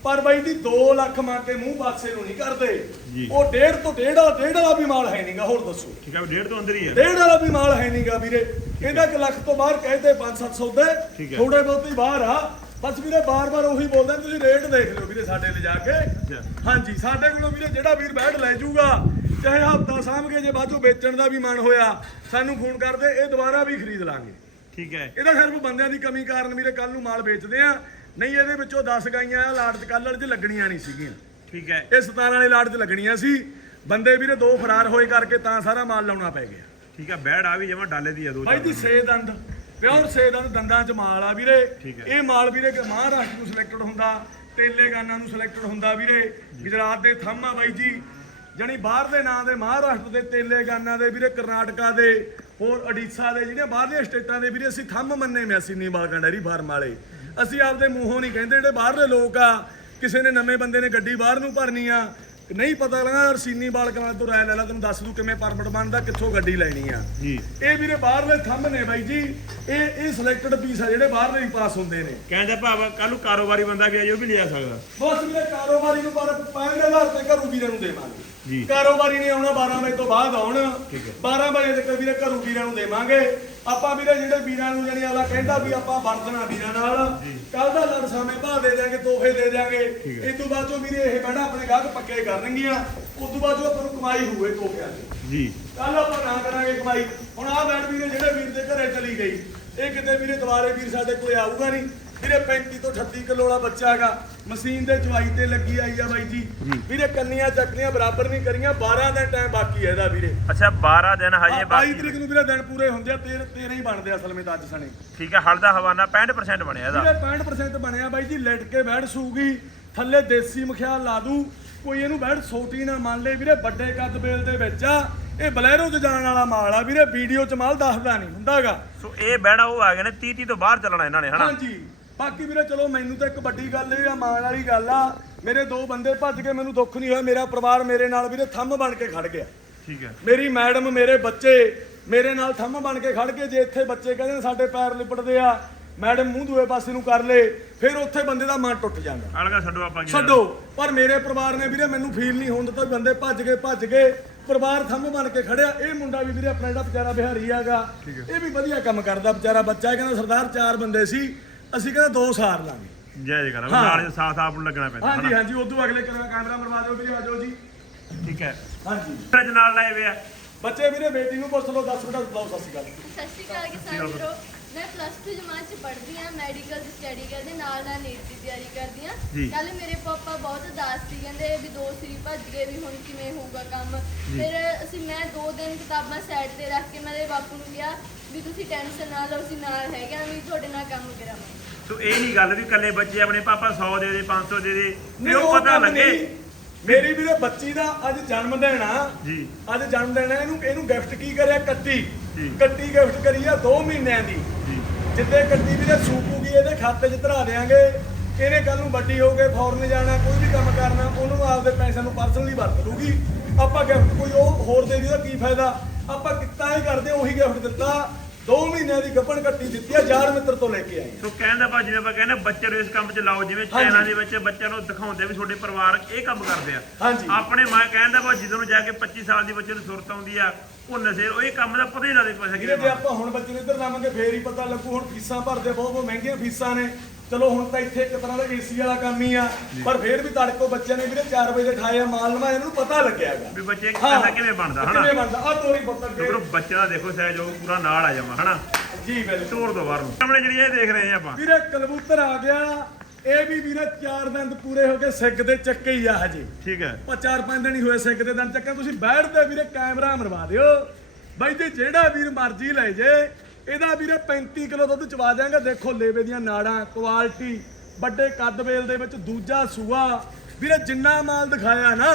ਪਰ ਬਾਈ ਦੀ 2 ਲੱਖ ਮੰਗ ਕੇ ਮੂੰਹ ਪਾਸੇ ਨੂੰ ਨਹੀਂ ਕਰਦੇ। ਉਹ ਡੇਢ ਤੋਂ ਡੇਢ ਵਾਲਾ ਡੇਢ ਵਾਲਾ ਵੀ ਮਾਲ ਹੈ ਨਹੀਂਗਾ ਹੋਰ ਦੱਸੋ। ਠੀਕ ਹੈ ਡੇਢ ਤੋਂ ਅੰਦਰ ਹੀ ਹੈ। ਡੇਢ ਵਾਲਾ ਵੀ ਮਾਲ ਹੈ ਨਹੀਂਗਾ ਵੀਰੇ। ਇਹਦਾ ਕਿ ਲੱਖ ਤੋਂ ਬਾਹਰ ਕਹਿੰਦੇ 5-700 ਦੇ। ਥੋੜੇ ਬਹੁਤ ਹੀ ਬਾਹਰ ਆ। ਬਸ ਵੀਰੇ ਬਾਰ-ਬਾਰ ਉਹੀ ਬੋਲਦੇ ਤੁਸੀਂ ਰੇਟ ਦੇਖ ਲਿਓ ਵੀਰੇ ਸਾਡੇ ਲੈ ਜਾ ਕੇ। ਹਾਂਜੀ ਸਾਡੇ ਕੋਲੋਂ ਵੀਰੇ ਜਿਹੜਾ ਵੀਰ ਬੈਠ ਲੈ ਜਾਊਗਾ ਚਾਹੇ ਹਫਤਾ ਸਾਂਭ ਕੇ ਜੇ ਬਾਅਦੋਂ ਵੇਚਣ ਦਾ ਵੀ ਮਨ ਹੋਇਆ ਸਾਨੂੰ ਫੋਨ ਕਰਦੇ ਇਹ ਦੁਬਾਰਾ ਵੀ ਖਰੀਦ ਲਾਂਗੇ। ਠੀਕ ਹੈ। ਇਹਦਾ ਸਿਰਫ ਬੰਦਿਆਂ ਦੀ ਕਮੀ ਕਾਰਨ ਵੀਰੇ ਕੱਲ ਨੂੰ ਮਾਲ ਵੇਚਦੇ ਆ। ਨਹੀਂ ਇਹਦੇ ਵਿੱਚੋਂ 10 ਗਾਈਆਂ ਆ ਲਾਟ ਚ ਕੱਲ੍ਹ ਚ ਲੱਗਣੀਆਂ ਨਹੀਂ ਸੀਗੀਆਂ। ਠੀਕ ਹੈ। ਇਹ 17 ਵਾਲੇ ਲਾਟ ਚ ਲੱਗਣੀਆਂ ਸੀ। ਬੰਦੇ ਵੀਰੇ ਦੋ ਫਰਾਰ ਹੋਏ ਕਰਕੇ ਤਾਂ ਸਾਰਾ ਮਾਲ ਲਾਉਣਾ ਪੈ ਗਿਆ। ਠੀਕ ਹੈ ਬੈੜ ਆ ਵੀ ਜਮਾ ਡਾਲੇ ਦੀ ਆ ਦੋ ਭਾਈ ਦੀ ਸੇ ਦੰਦ। ਪਿਓਰ ਸੇ ਦੰਦ ਦੰਦਾਂ ਚ ਮਾਲ ਆ ਵੀਰੇ। ਇਹ ਮਾਲ ਵੀਰੇ ਮਹਾਰਾਸ਼ਟਰ ਨੂੰ ਸਿਲੈਕਟਡ ਹੁੰਦਾ ਤੇਲੇਗਾਨਾ ਨੂੰ ਸਿਲੈਕਟਡ ਹੁੰਦਾ ਵੀਰੇ। ਗੁਜਰਾਤ ਦੇ ਥੰਮ ਆ ਬਾਈ ਜੀ। ਜਣੀ ਬਾਹਰ ਦੇ ਨਾਂ ਦੇ ਮਹਾਰਾਸ਼ਟਰ ਦੇ ਤੇਲੇਗਾਨਾ ਦੇ ਵੀਰੇ ਕਰਨਾਟਕਾ ਦੇ ਹੋਰ ਅਡੀਸਾ ਦੇ ਜਿਹੜੀਆਂ ਬਾਹਰਲੇ ਸਟੇਟਾਂ ਦੇ ਵੀਰੇ ਅਸੀਂ ਥੰਮ ਮੰਨੇ ਮੈਂ ਅਸੀਂ ਨੀ ਬਾਲਕਾਂ ਡੈਰੀ ਫਾਰਮ ਵਾਲੇ। ਅਸੀਂ ਆਪਦੇ ਮੂੰਹੋਂ ਨਹੀਂ ਕਹਿੰਦੇ ਜਿਹੜੇ ਬਾਹਰਲੇ ਲੋਕ ਆ ਕਿਸੇ ਨੇ ਨਵੇਂ ਬੰਦੇ ਨੇ ਗੱਡੀ ਬਾਹਰ ਨੂੰ ਭਰਨੀ ਆ ਨਹੀਂ ਪਤਾ ਲੱਗਾ ਰਸੀਨੀ ਬਾਲਕਾਂ ਤੋਂ ਰਾਇ ਲੈ ਲਾ ਤੈਨੂੰ ਦੱਸ ਦੂ ਕਿਵੇਂ ਪਰਮਿਟ ਬਣਦਾ ਕਿੱਥੋਂ ਗੱਡੀ ਲੈਣੀ ਆ। ਜੀ। ਇਹ ਵੀਰੇ ਬਾਹਰਲੇ ਥੰਮ ਨੇ ਬਾਈ ਜੀ ਇਹ ਇਹ ਸਿਲੈਕਟਡ ਪੀਸ ਆ ਜਿਹੜੇ ਬਾਹਰਲੇ ਵੀ ਪਾਸ ਹੁੰਦੇ ਨੇ। ਕਹਿੰਦੇ ਭਾਵ ਕੱਲ ਨੂੰ ਕਾਰੋਬਾਰੀ ਬੰਦਾ ਵੀ ਆਜੇ ਉਹ ਵੀ ਲਿਆ ਸਕਦਾ। ਬਸ ਵੀਰੇ ਕਾਰੋਬਾਰੀ ਨੂੰ ਪਰ ਪਹਿਲੇ ਹਜ਼ਾਰ ਤੇ ਘਰੂ ਵੀਰਾਂ ਨੂੰ ਦੇਵਾਂਗੇ। ਜੀ। ਕਾਰੋਬਾਰੀ ਨੇ ਆਉਣਾ 12 ਵਜੇ ਤੋਂ ਬਾਅਦ ਆਉਣ। 12 ਵਜੇ ਤੱਕ ਵੀਰੇ ਘਰੂ ਵੀਰਾਂ ਨੂੰ ਦੇਵਾਂਗੇ। ਆਪਾਂ ਵੀਰੇ ਜਿਹੜੇ ਵੀਰਾਂ ਨੂੰ ਜਾਨੀ ਆਲਾ ਕਹਿੰਦਾ ਵੀ ਆਪਾਂ ਵਰਤਣਾ ਵੀਰਾਂ ਨਾਲ ਕੱਲ ਦਾ ਲੜ ਸਾਵੇਂ ਭਾਅ ਦੇ ਦਿਆਂਗੇ ਤੋਹਫੇ ਦੇ ਦਿਆਂਗੇ। ਇਸ ਤੋਂ ਬਾਅਦ ਚੋਂ ਵੀਰੇ ਇਹ ਬਹਿਣਾ ਆਪਣੇ ਗਾਹਕ ਪੱਕੇ ਕਰਨਗੀਆਂ। ਉਸ ਤੋਂ ਬਾਅਦ ਚੋਂ ਆਪਾਂ ਨੂੰ ਕਮਾਈ ਹੋਵੇ ਤੋਹਫਿਆਂ ਦੀ। ਜੀ। ਕੱਲ ਆਪਾਂ ਨਾ ਕਰਾਂਗੇ ਕਮਾਈ। ਹੁਣ ਆਹ ਬੈਠ ਵੀਰੇ ਜਿਹੜੇ ਵੀਰ ਦੇ ਘਰੇ ਚਲੀ ਗਈ ਇਹ ਕਿਤੇ ਵੀਰੇ ਦੁਬਾਰੇ ਵੀਰ ਸਾਡੇ ਕੋਲੇ ਆਊਗਾ ਨਹੀਂ। ਵੀਰੇ 35 ਤੋਂ 38 ਕਿਲੋ ਵਾਲਾ ਬੱਚਾ ਹੈਗਾ। ਮਸ਼ੀਨ ਦੇ ਚਵਾਈ ਤੇ ਲੱਗੀ ਆਈ ਆ ਬਾਈ ਜੀ। ਵੀਰੇ ਕੰਨੀਆਂ ਚੱਕਣੀਆਂ ਬਰਾਬਰ ਨਹੀਂ ਕਰੀਆਂ 12 ਦਿਨ ਟਾਈਮ ਬਾਕੀ ਹੈ ਇਹਦਾ ਵੀਰੇ। ਅੱਛਾ 12 ਦਿਨ ਹਜੇ 22 ਬਾਕੀ ਤਰੀਕ ਨੂੰ ਵੀਰੇ ਦਿਨ ਪੂਰੇ ਹੁੰਦੇ ਆ 13 13 ਹੀ ਬਣਦੇ ਅਸਲ ਵਿੱਚ ਅੱਜ ਸਣੇ। ਠੀਕ ਹੈ ਹਲ ਦਾ ਹਵਾਨਾ 65% ਬਣਿਆ ਇਹਦਾ। ਵੀਰੇ 65% ਬਣਿਆ ਬਾਈ ਜੀ ਲਿਟ ਕੇ ਬੈਠ ਸੂਗੀ ਥੱਲੇ ਦੇਸੀ ਮਖਿਆਲ ਲਾ ਦੂ ਕੋਈ ਇਹਨੂੰ ਬੈਠ ਸੋਟੀ ਨਾ ਮੰਨ ਲੇ ਵੀਰੇ ਵੱਡੇ ਕੱਦ ਬੇਲ ਦੇ ਵਿੱਚ ਆ ਇਹ ਬਲੈਰੋ 'ਚ ਜਾਣ ਵਾਲਾ ਮਾਲ ਆ ਵੀਰੇ ਵੀਡੀਓ 'ਚ ਮਾਲ ਦੱਸਦਾ ਨਹੀਂ ਹੁੰਦਾਗਾ ਸੋ ਇਹ ਬਹਿਣਾ ਉਹ ਆ ਗਏ ਨੇ 30 30 ਤੋਂ ਬਾਹਰ ਚੱਲਣਾ ਇਹਨਾਂ ਨੇ ਹਨਾ? ਹਾਂਜੀ। ਬਾਕੀ ਵੀਰੇ ਚਲੋ ਮੈਨੂੰ ਤਾਂ ਇੱਕ ਵੱਡੀ ਗੱਲ ਇਹ ਆ ਮਾਣ ਵਾਲੀ ਗੱਲ ਆ। ਮੇਰੇ ਦੋ ਬੰਦੇ ਭੱਜ ਕੇ ਮੈਨੂੰ ਦੁੱਖ ਨਹੀਂ ਹੋਇਆ ਮੇਰਾ ਪਰਿਵਾਰ ਮੇਰੇ ਨਾਲ ਵੀਰੇ ਥੰਮ ਬਣ ਕੇ ਖੜ ਗਿਆ। ਠੀਕ ਹੈ। ਮੇਰੀ ਮੈਡਮ ਮੇਰੇ ਬੱਚੇ ਮੇਰੇ ਨਾਲ ਥੰਮ ਬਣ ਕੇ ਖੜ ਕੇ ਜੇ ਇੱਥੇ ਬੱਚੇ ਕਹਿੰਦੇ ਨੇ ਸਾਡੇ ਪੈਰ ਲਿਪੜਦੇ ਆ ਮੈਡਮ ਮੂੰਹ ਦੂਏ ਪਾਸੇ ਨੂੰ ਕਰ ਲੇ ਫਿਰ ਉੱਥੇ ਬੰਦੇ ਦਾ ਮਨ ਟੁੱਟ ਜਾਂਦਾ। ਅਲਗਾ ਛੱਡੋ ਆਪਾਂ ਛੱਡੋ। ਪਰ ਮੇਰੇ ਪਰਿਵਾਰ ਨੇ ਵੀਰੇ ਮੈਨੂੰ ਫੀਲ ਨਹੀਂ ਹੋਣ ਦਿੱਤਾ ਬੰਦੇ ਭੱਜ ਗਏ ਭੱਜ ਗਏ। ਪਰਿਵਾਰ ਥੰਮ ਬਣ ਕੇ ਖੜਿਆ। ਇਹ ਮੁੰਡਾ ਵੀ ਵੀਰੇ ਆਪਣਾ ਜਿਹੜਾ ਵਿਚਾਰਾ ਬਿਹਾਰੀ ਹੈਗਾ ਇਹ ਵੀ ਵਧੀਆ ਕੰਮ ਕਰਦਾ। ਵਿਚਾਰਾ ਬੱਚਾ ਹੈ, ਕਹਿੰਦਾ ਸਰਦਾਰ ਚਾਰ ਬੰਦੇ ਸੀ। ਅਸੀਂ ਕਹਿੰਦਾ ਦੋ ਸਾਰ ਲਾਂਗੇ। ਜੈ ਜੈ ਕਰ। ਹਾਂ। ਨਾਲ ਸਾਥ ਆਪ ਨੂੰ ਲੱਗਣਾ ਪੈਂਦਾ ਹਾਂਜੀ ਹਨਾ? ਹਾਂਜੀ ਉਦੋਂ ਅਗਲੇ ਕੈਮਰਾ ਕੈਮਰਾ ਮਰਵਾ ਦਿਓ ਵੀਰੇ ਆਜੋ ਜੀ। ਠੀਕ ਹੈ। ਹਾਂਜੀ। ਫਰਿੱਜ ਨਾਲ ਲਾਏ ਵੇ ਆ। ਬੱਚੇ ਵੀਰੇ ਬੇਟੀ ਨੂੰ ਪੁੱਛ ਲਓ 10 ਮਿੰਟ ਬੁਲਾਓ ਸਤਿ ਸ਼੍ਰੀ ਅਕਾਲ। ਸਤਿ ਸ਼੍ਰੀ ਅਕਾਲ ਕਿਸਾਨ ਵੀਰੋ ਮੈਂ ਪਲੱਸ 2 ਜਮਾਤ ਚ ਪੜ੍ਹਦੀ ਹਾਂ ਮੈਡੀਕਲ ਦੀ ਸਟੱਡੀ ਕਰਦੇ ਨਾਲ ਨਾਲ ਨੀਟ ਦੀ ਤਿਆਰੀ ਕਰਦੀ ਜੀ। ਹਾਂ ਕੱਲ ਮੇਰੇ ਪਾਪਾ ਬਹੁਤ ਉਦਾਸ ਸੀ ਕਹਿੰਦੇ ਵੀ ਦੋ ਸਰੀ ਭੱਜ ਗਏ ਵੀ ਹੁਣ ਕਿਵੇਂ ਹੋਊਗਾ ਕੰਮ। ਫਿਰ ਅਸੀਂ ਮੈਂ ਦੋ ਦਿਨ ਕਿਤਾਬਾਂ ਸਾਈਡ ਤੇ ਰੱਖ ਕੇ ਮੇਰੇ ਬਾਪੂ ਨੂੰ ਕਿਹਾ ਵੀ ਤੁਸੀਂ ਟੈਨਸ਼ਨ ਨਾ ਲਓ ਅਸੀਂ ਨਾਲ ਹੈਗੇ ਹਾਂ ਵੀ ਤੁਹਾਡੇ ਨਾਲ ਕੰਮ ਕਰਾਵਾਂਗੇ ਸੋ ਇਹ ਨਹੀਂ ਗੱਲ ਵੀ ਕੱਲੇ ਬੱਚੇ ਆਪਣੇ ਪਾਪਾ 100 ਦੇ ਦੇ 500 ਦੇ ਦੇ ਨਹੀਂ, ਉਹ ਪਤਾ ਕੰਮ ਲੱਗੇ। ਨਹੀਂ। ਮੇਰੀ ਵੀਰੇ ਬੱਚੀ ਦਾ ਅੱਜ ਜਨਮ ਦਿਨ ਆ। ਜੀ। ਅੱਜ ਜਨਮ ਦਿਨ ਹੈ ਇਹਨੂੰ ਇਹਨੂੰ ਗਿਫਟ ਕੀ ਕਰਿਆ? ਕੱਟੀ ਕੱਟੀ ਗਿਫਟ ਕਰੀ ਆ 2 ਮਹੀਨਿਆਂ ਦੀ। ਜਿੱਦੇ ਕੱਟੀ ਵੀਰੇ ਸੂਪੂਗੀ ਇਹਦੇ ਖਾਤੇ 'ਚ ਧਰਾ ਦੇਾਂਗੇ ਇਹਨੇ ਕੱਲ ਨੂੰ ਵੱਡੀ ਹੋ ਕੇ ਫੌਰਨ ਜਾਣਾ ਕੋਈ ਵੀ ਕੰਮ ਕਰਨਾ ਉਹਨੂੰ ਆਪਦੇ ਪੈਸਿਆਂ ਨੂੰ ਪਰਸਨਲੀ ਵਰਤ ਲੂਗੀ ਆਪਾਂ ਗਿਫਟ ਕੋਈ ਉਹ ਹੋਰ ਦੇ ਦੀ ਕੀ ਫਾਇਦਾ? ਆਪਾਂ ਕਿੱਤਾ ਹੀ ਕਰਦੇ ਉਹੀ ਗਿਫਟ ਦਿੱਤਾ। 2 ਮਹੀਨਿਆਂ ਦੀ ਗੱਪਣ ਕੱਟੀ ਦਿੱਤੀ ਆ ਯਾਰ ਮਿੱਤਰ ਤੋਂ ਲੈ ਕੇ ਆਏ। ਸੋ ਕਹਿੰਦਾ ਭਾ ਜਿਵੇਂ ਆਪਾਂ ਕਹਿੰਦੇ ਬੱਚੇ ਨੂੰ ਇਸ ਕੰਮ 'ਚ ਲਾਓ ਜਿਵੇਂ। ਚੈਨਲਾਂ ਦੇ ਵਿੱਚ ਬੱਚਿਆਂ ਨੂੰ ਦਿਖਾਉਂਦੇ ਵੀ ਤੁਹਾਡੇ ਪਰਿਵਾਰ ਇਹ ਕੰਮ ਕਰਦੇ ਆ। ਹਾਂਜੀ। ਆਪਣੇ ਮਾਂ ਕਹਿੰਦਾ ਭਾ ਜਦੋਂ ਨੂੰ ਜਾ ਕੇ 25 ਸਾਲ ਦੀ ਬੱਚੇ ਨੂੰ ਸੁਰਤ ਆਉਂਦੀ ਆ ਉਹ ਨਸ਼ੇ ਉਹ ਇਹ ਕੰਮ ਦਾ ਪਤਾ ਹੀ ਨਾ ਦੇ ਪੈਸਾ ਵੀਰੇ ਜੇ ਆਪਾਂ। ਹੁਣ ਬੱਚੇ ਨੂੰ ਇੱਧਰ ਲਾਵਾਂਗੇ ਫੇਰ ਹੀ ਪਤਾ ਲੱਗੂ ਹੁਣ ਫੀਸਾਂ ਭਰਦੇ ਬਹੁਤ ਬਹੁਤ ਮਹਿੰਗੀਆਂ ਫੀਸਾਂ ਨੇ। ਚਲੋ ਹੁਣ ਤਾਂ ਇੱਥੇ ਇੱਕ ਤਰ੍ਹਾਂ ਦਾ ਏਸੀ ਵਾਲਾ ਕੰਮ ਹੀ ਆ ਪਰ ਫੇਰ ਵੀ ਤੜਕੋ ਬੱਚਿਆਂ ਨੇ ਵੀਰੇ 4 ਵਜੇ ਦੇ ਠਾਏ ਆ ਮਾਲ ਨਵਾ ਇਹਨਾਂ ਨੂੰ ਪਤਾ ਲੱਗਿਆਗਾ ਵੀ ਬੱਚੇ ਪੈਸਾ ਕਿਵੇਂ ਬਣਦਾ ਹਨਾ? ਕਿਵੇਂ ਬਣਦਾ? ਆ ਤੋਰੀ ਪੁੱਤਰ ਕੇ ਕਿਉਂਕਿ ਬੱਚੇ ਦਾ ਦੇਖੋ ਸਹਿਜ ਉਹ ਪੂਰਾ ਨਾਲ ਆ ਜਾਵਾਂ ਹਨਾ? ਜੀ ਬਿਲਕੁਲ। ਤੋੜ ਦੋ ਬਾਹਰ ਨੂੰ। ਸਾਹਮਣੇ ਜਿਹੜੀ ਇਹ ਦੇਖ ਰਹੇ ਆ ਆਪਾਂ। ਵੀਰੇ ਕਲਬੂਤਰ ਆ ਗਿਆ। ਇਹ ਵੀ ਵੀਰੇ ਚਾਰ ਦਿਨ ਪੂਰੇ ਹੋ ਕੇ ਸਿੱਗ ਦੇ ਚੱਕੇ ਹੀ ਆ ਹਜੇ। ਠੀਕ ਹੈ। ਪਰ ਚਾਰ ਪੰਜ ਦਿਨ ਹੀ ਹੋਏ ਸਿੱਗ ਦੇ ਦਿਨ ਚੱਕੇ ਤੁਸੀਂ ਬੈਠਦੇ ਵੀਰੇ ਕੈਮਰਾ ਮਰਵਾ ਦਿਓ। ਬਾਈ ਤੇ ਜਿਹੜਾ ਵੀਰ ਮਰਜ਼ੀ ਲੈ ਜੇ ਇਹਦਾ ਵੀਰੇ 35 ਕਿਲੋ ਦੁੱਧ ਚਵਾ ਦਿਆਂਗੇ। ਦੇਖੋ ਲੇਵੇ ਦੀਆਂ ਨਾੜਾਂ ਕੁਆਲਿਟੀ ਵੱਡੇ ਕੱਦ ਵੇਲ ਦੇ ਵਿੱਚ ਦੂਜਾ ਸੂਆ। ਵੀਰੇ ਜਿੰਨਾ ਮਾਲ ਦਿਖਾਇਆ ਨਾ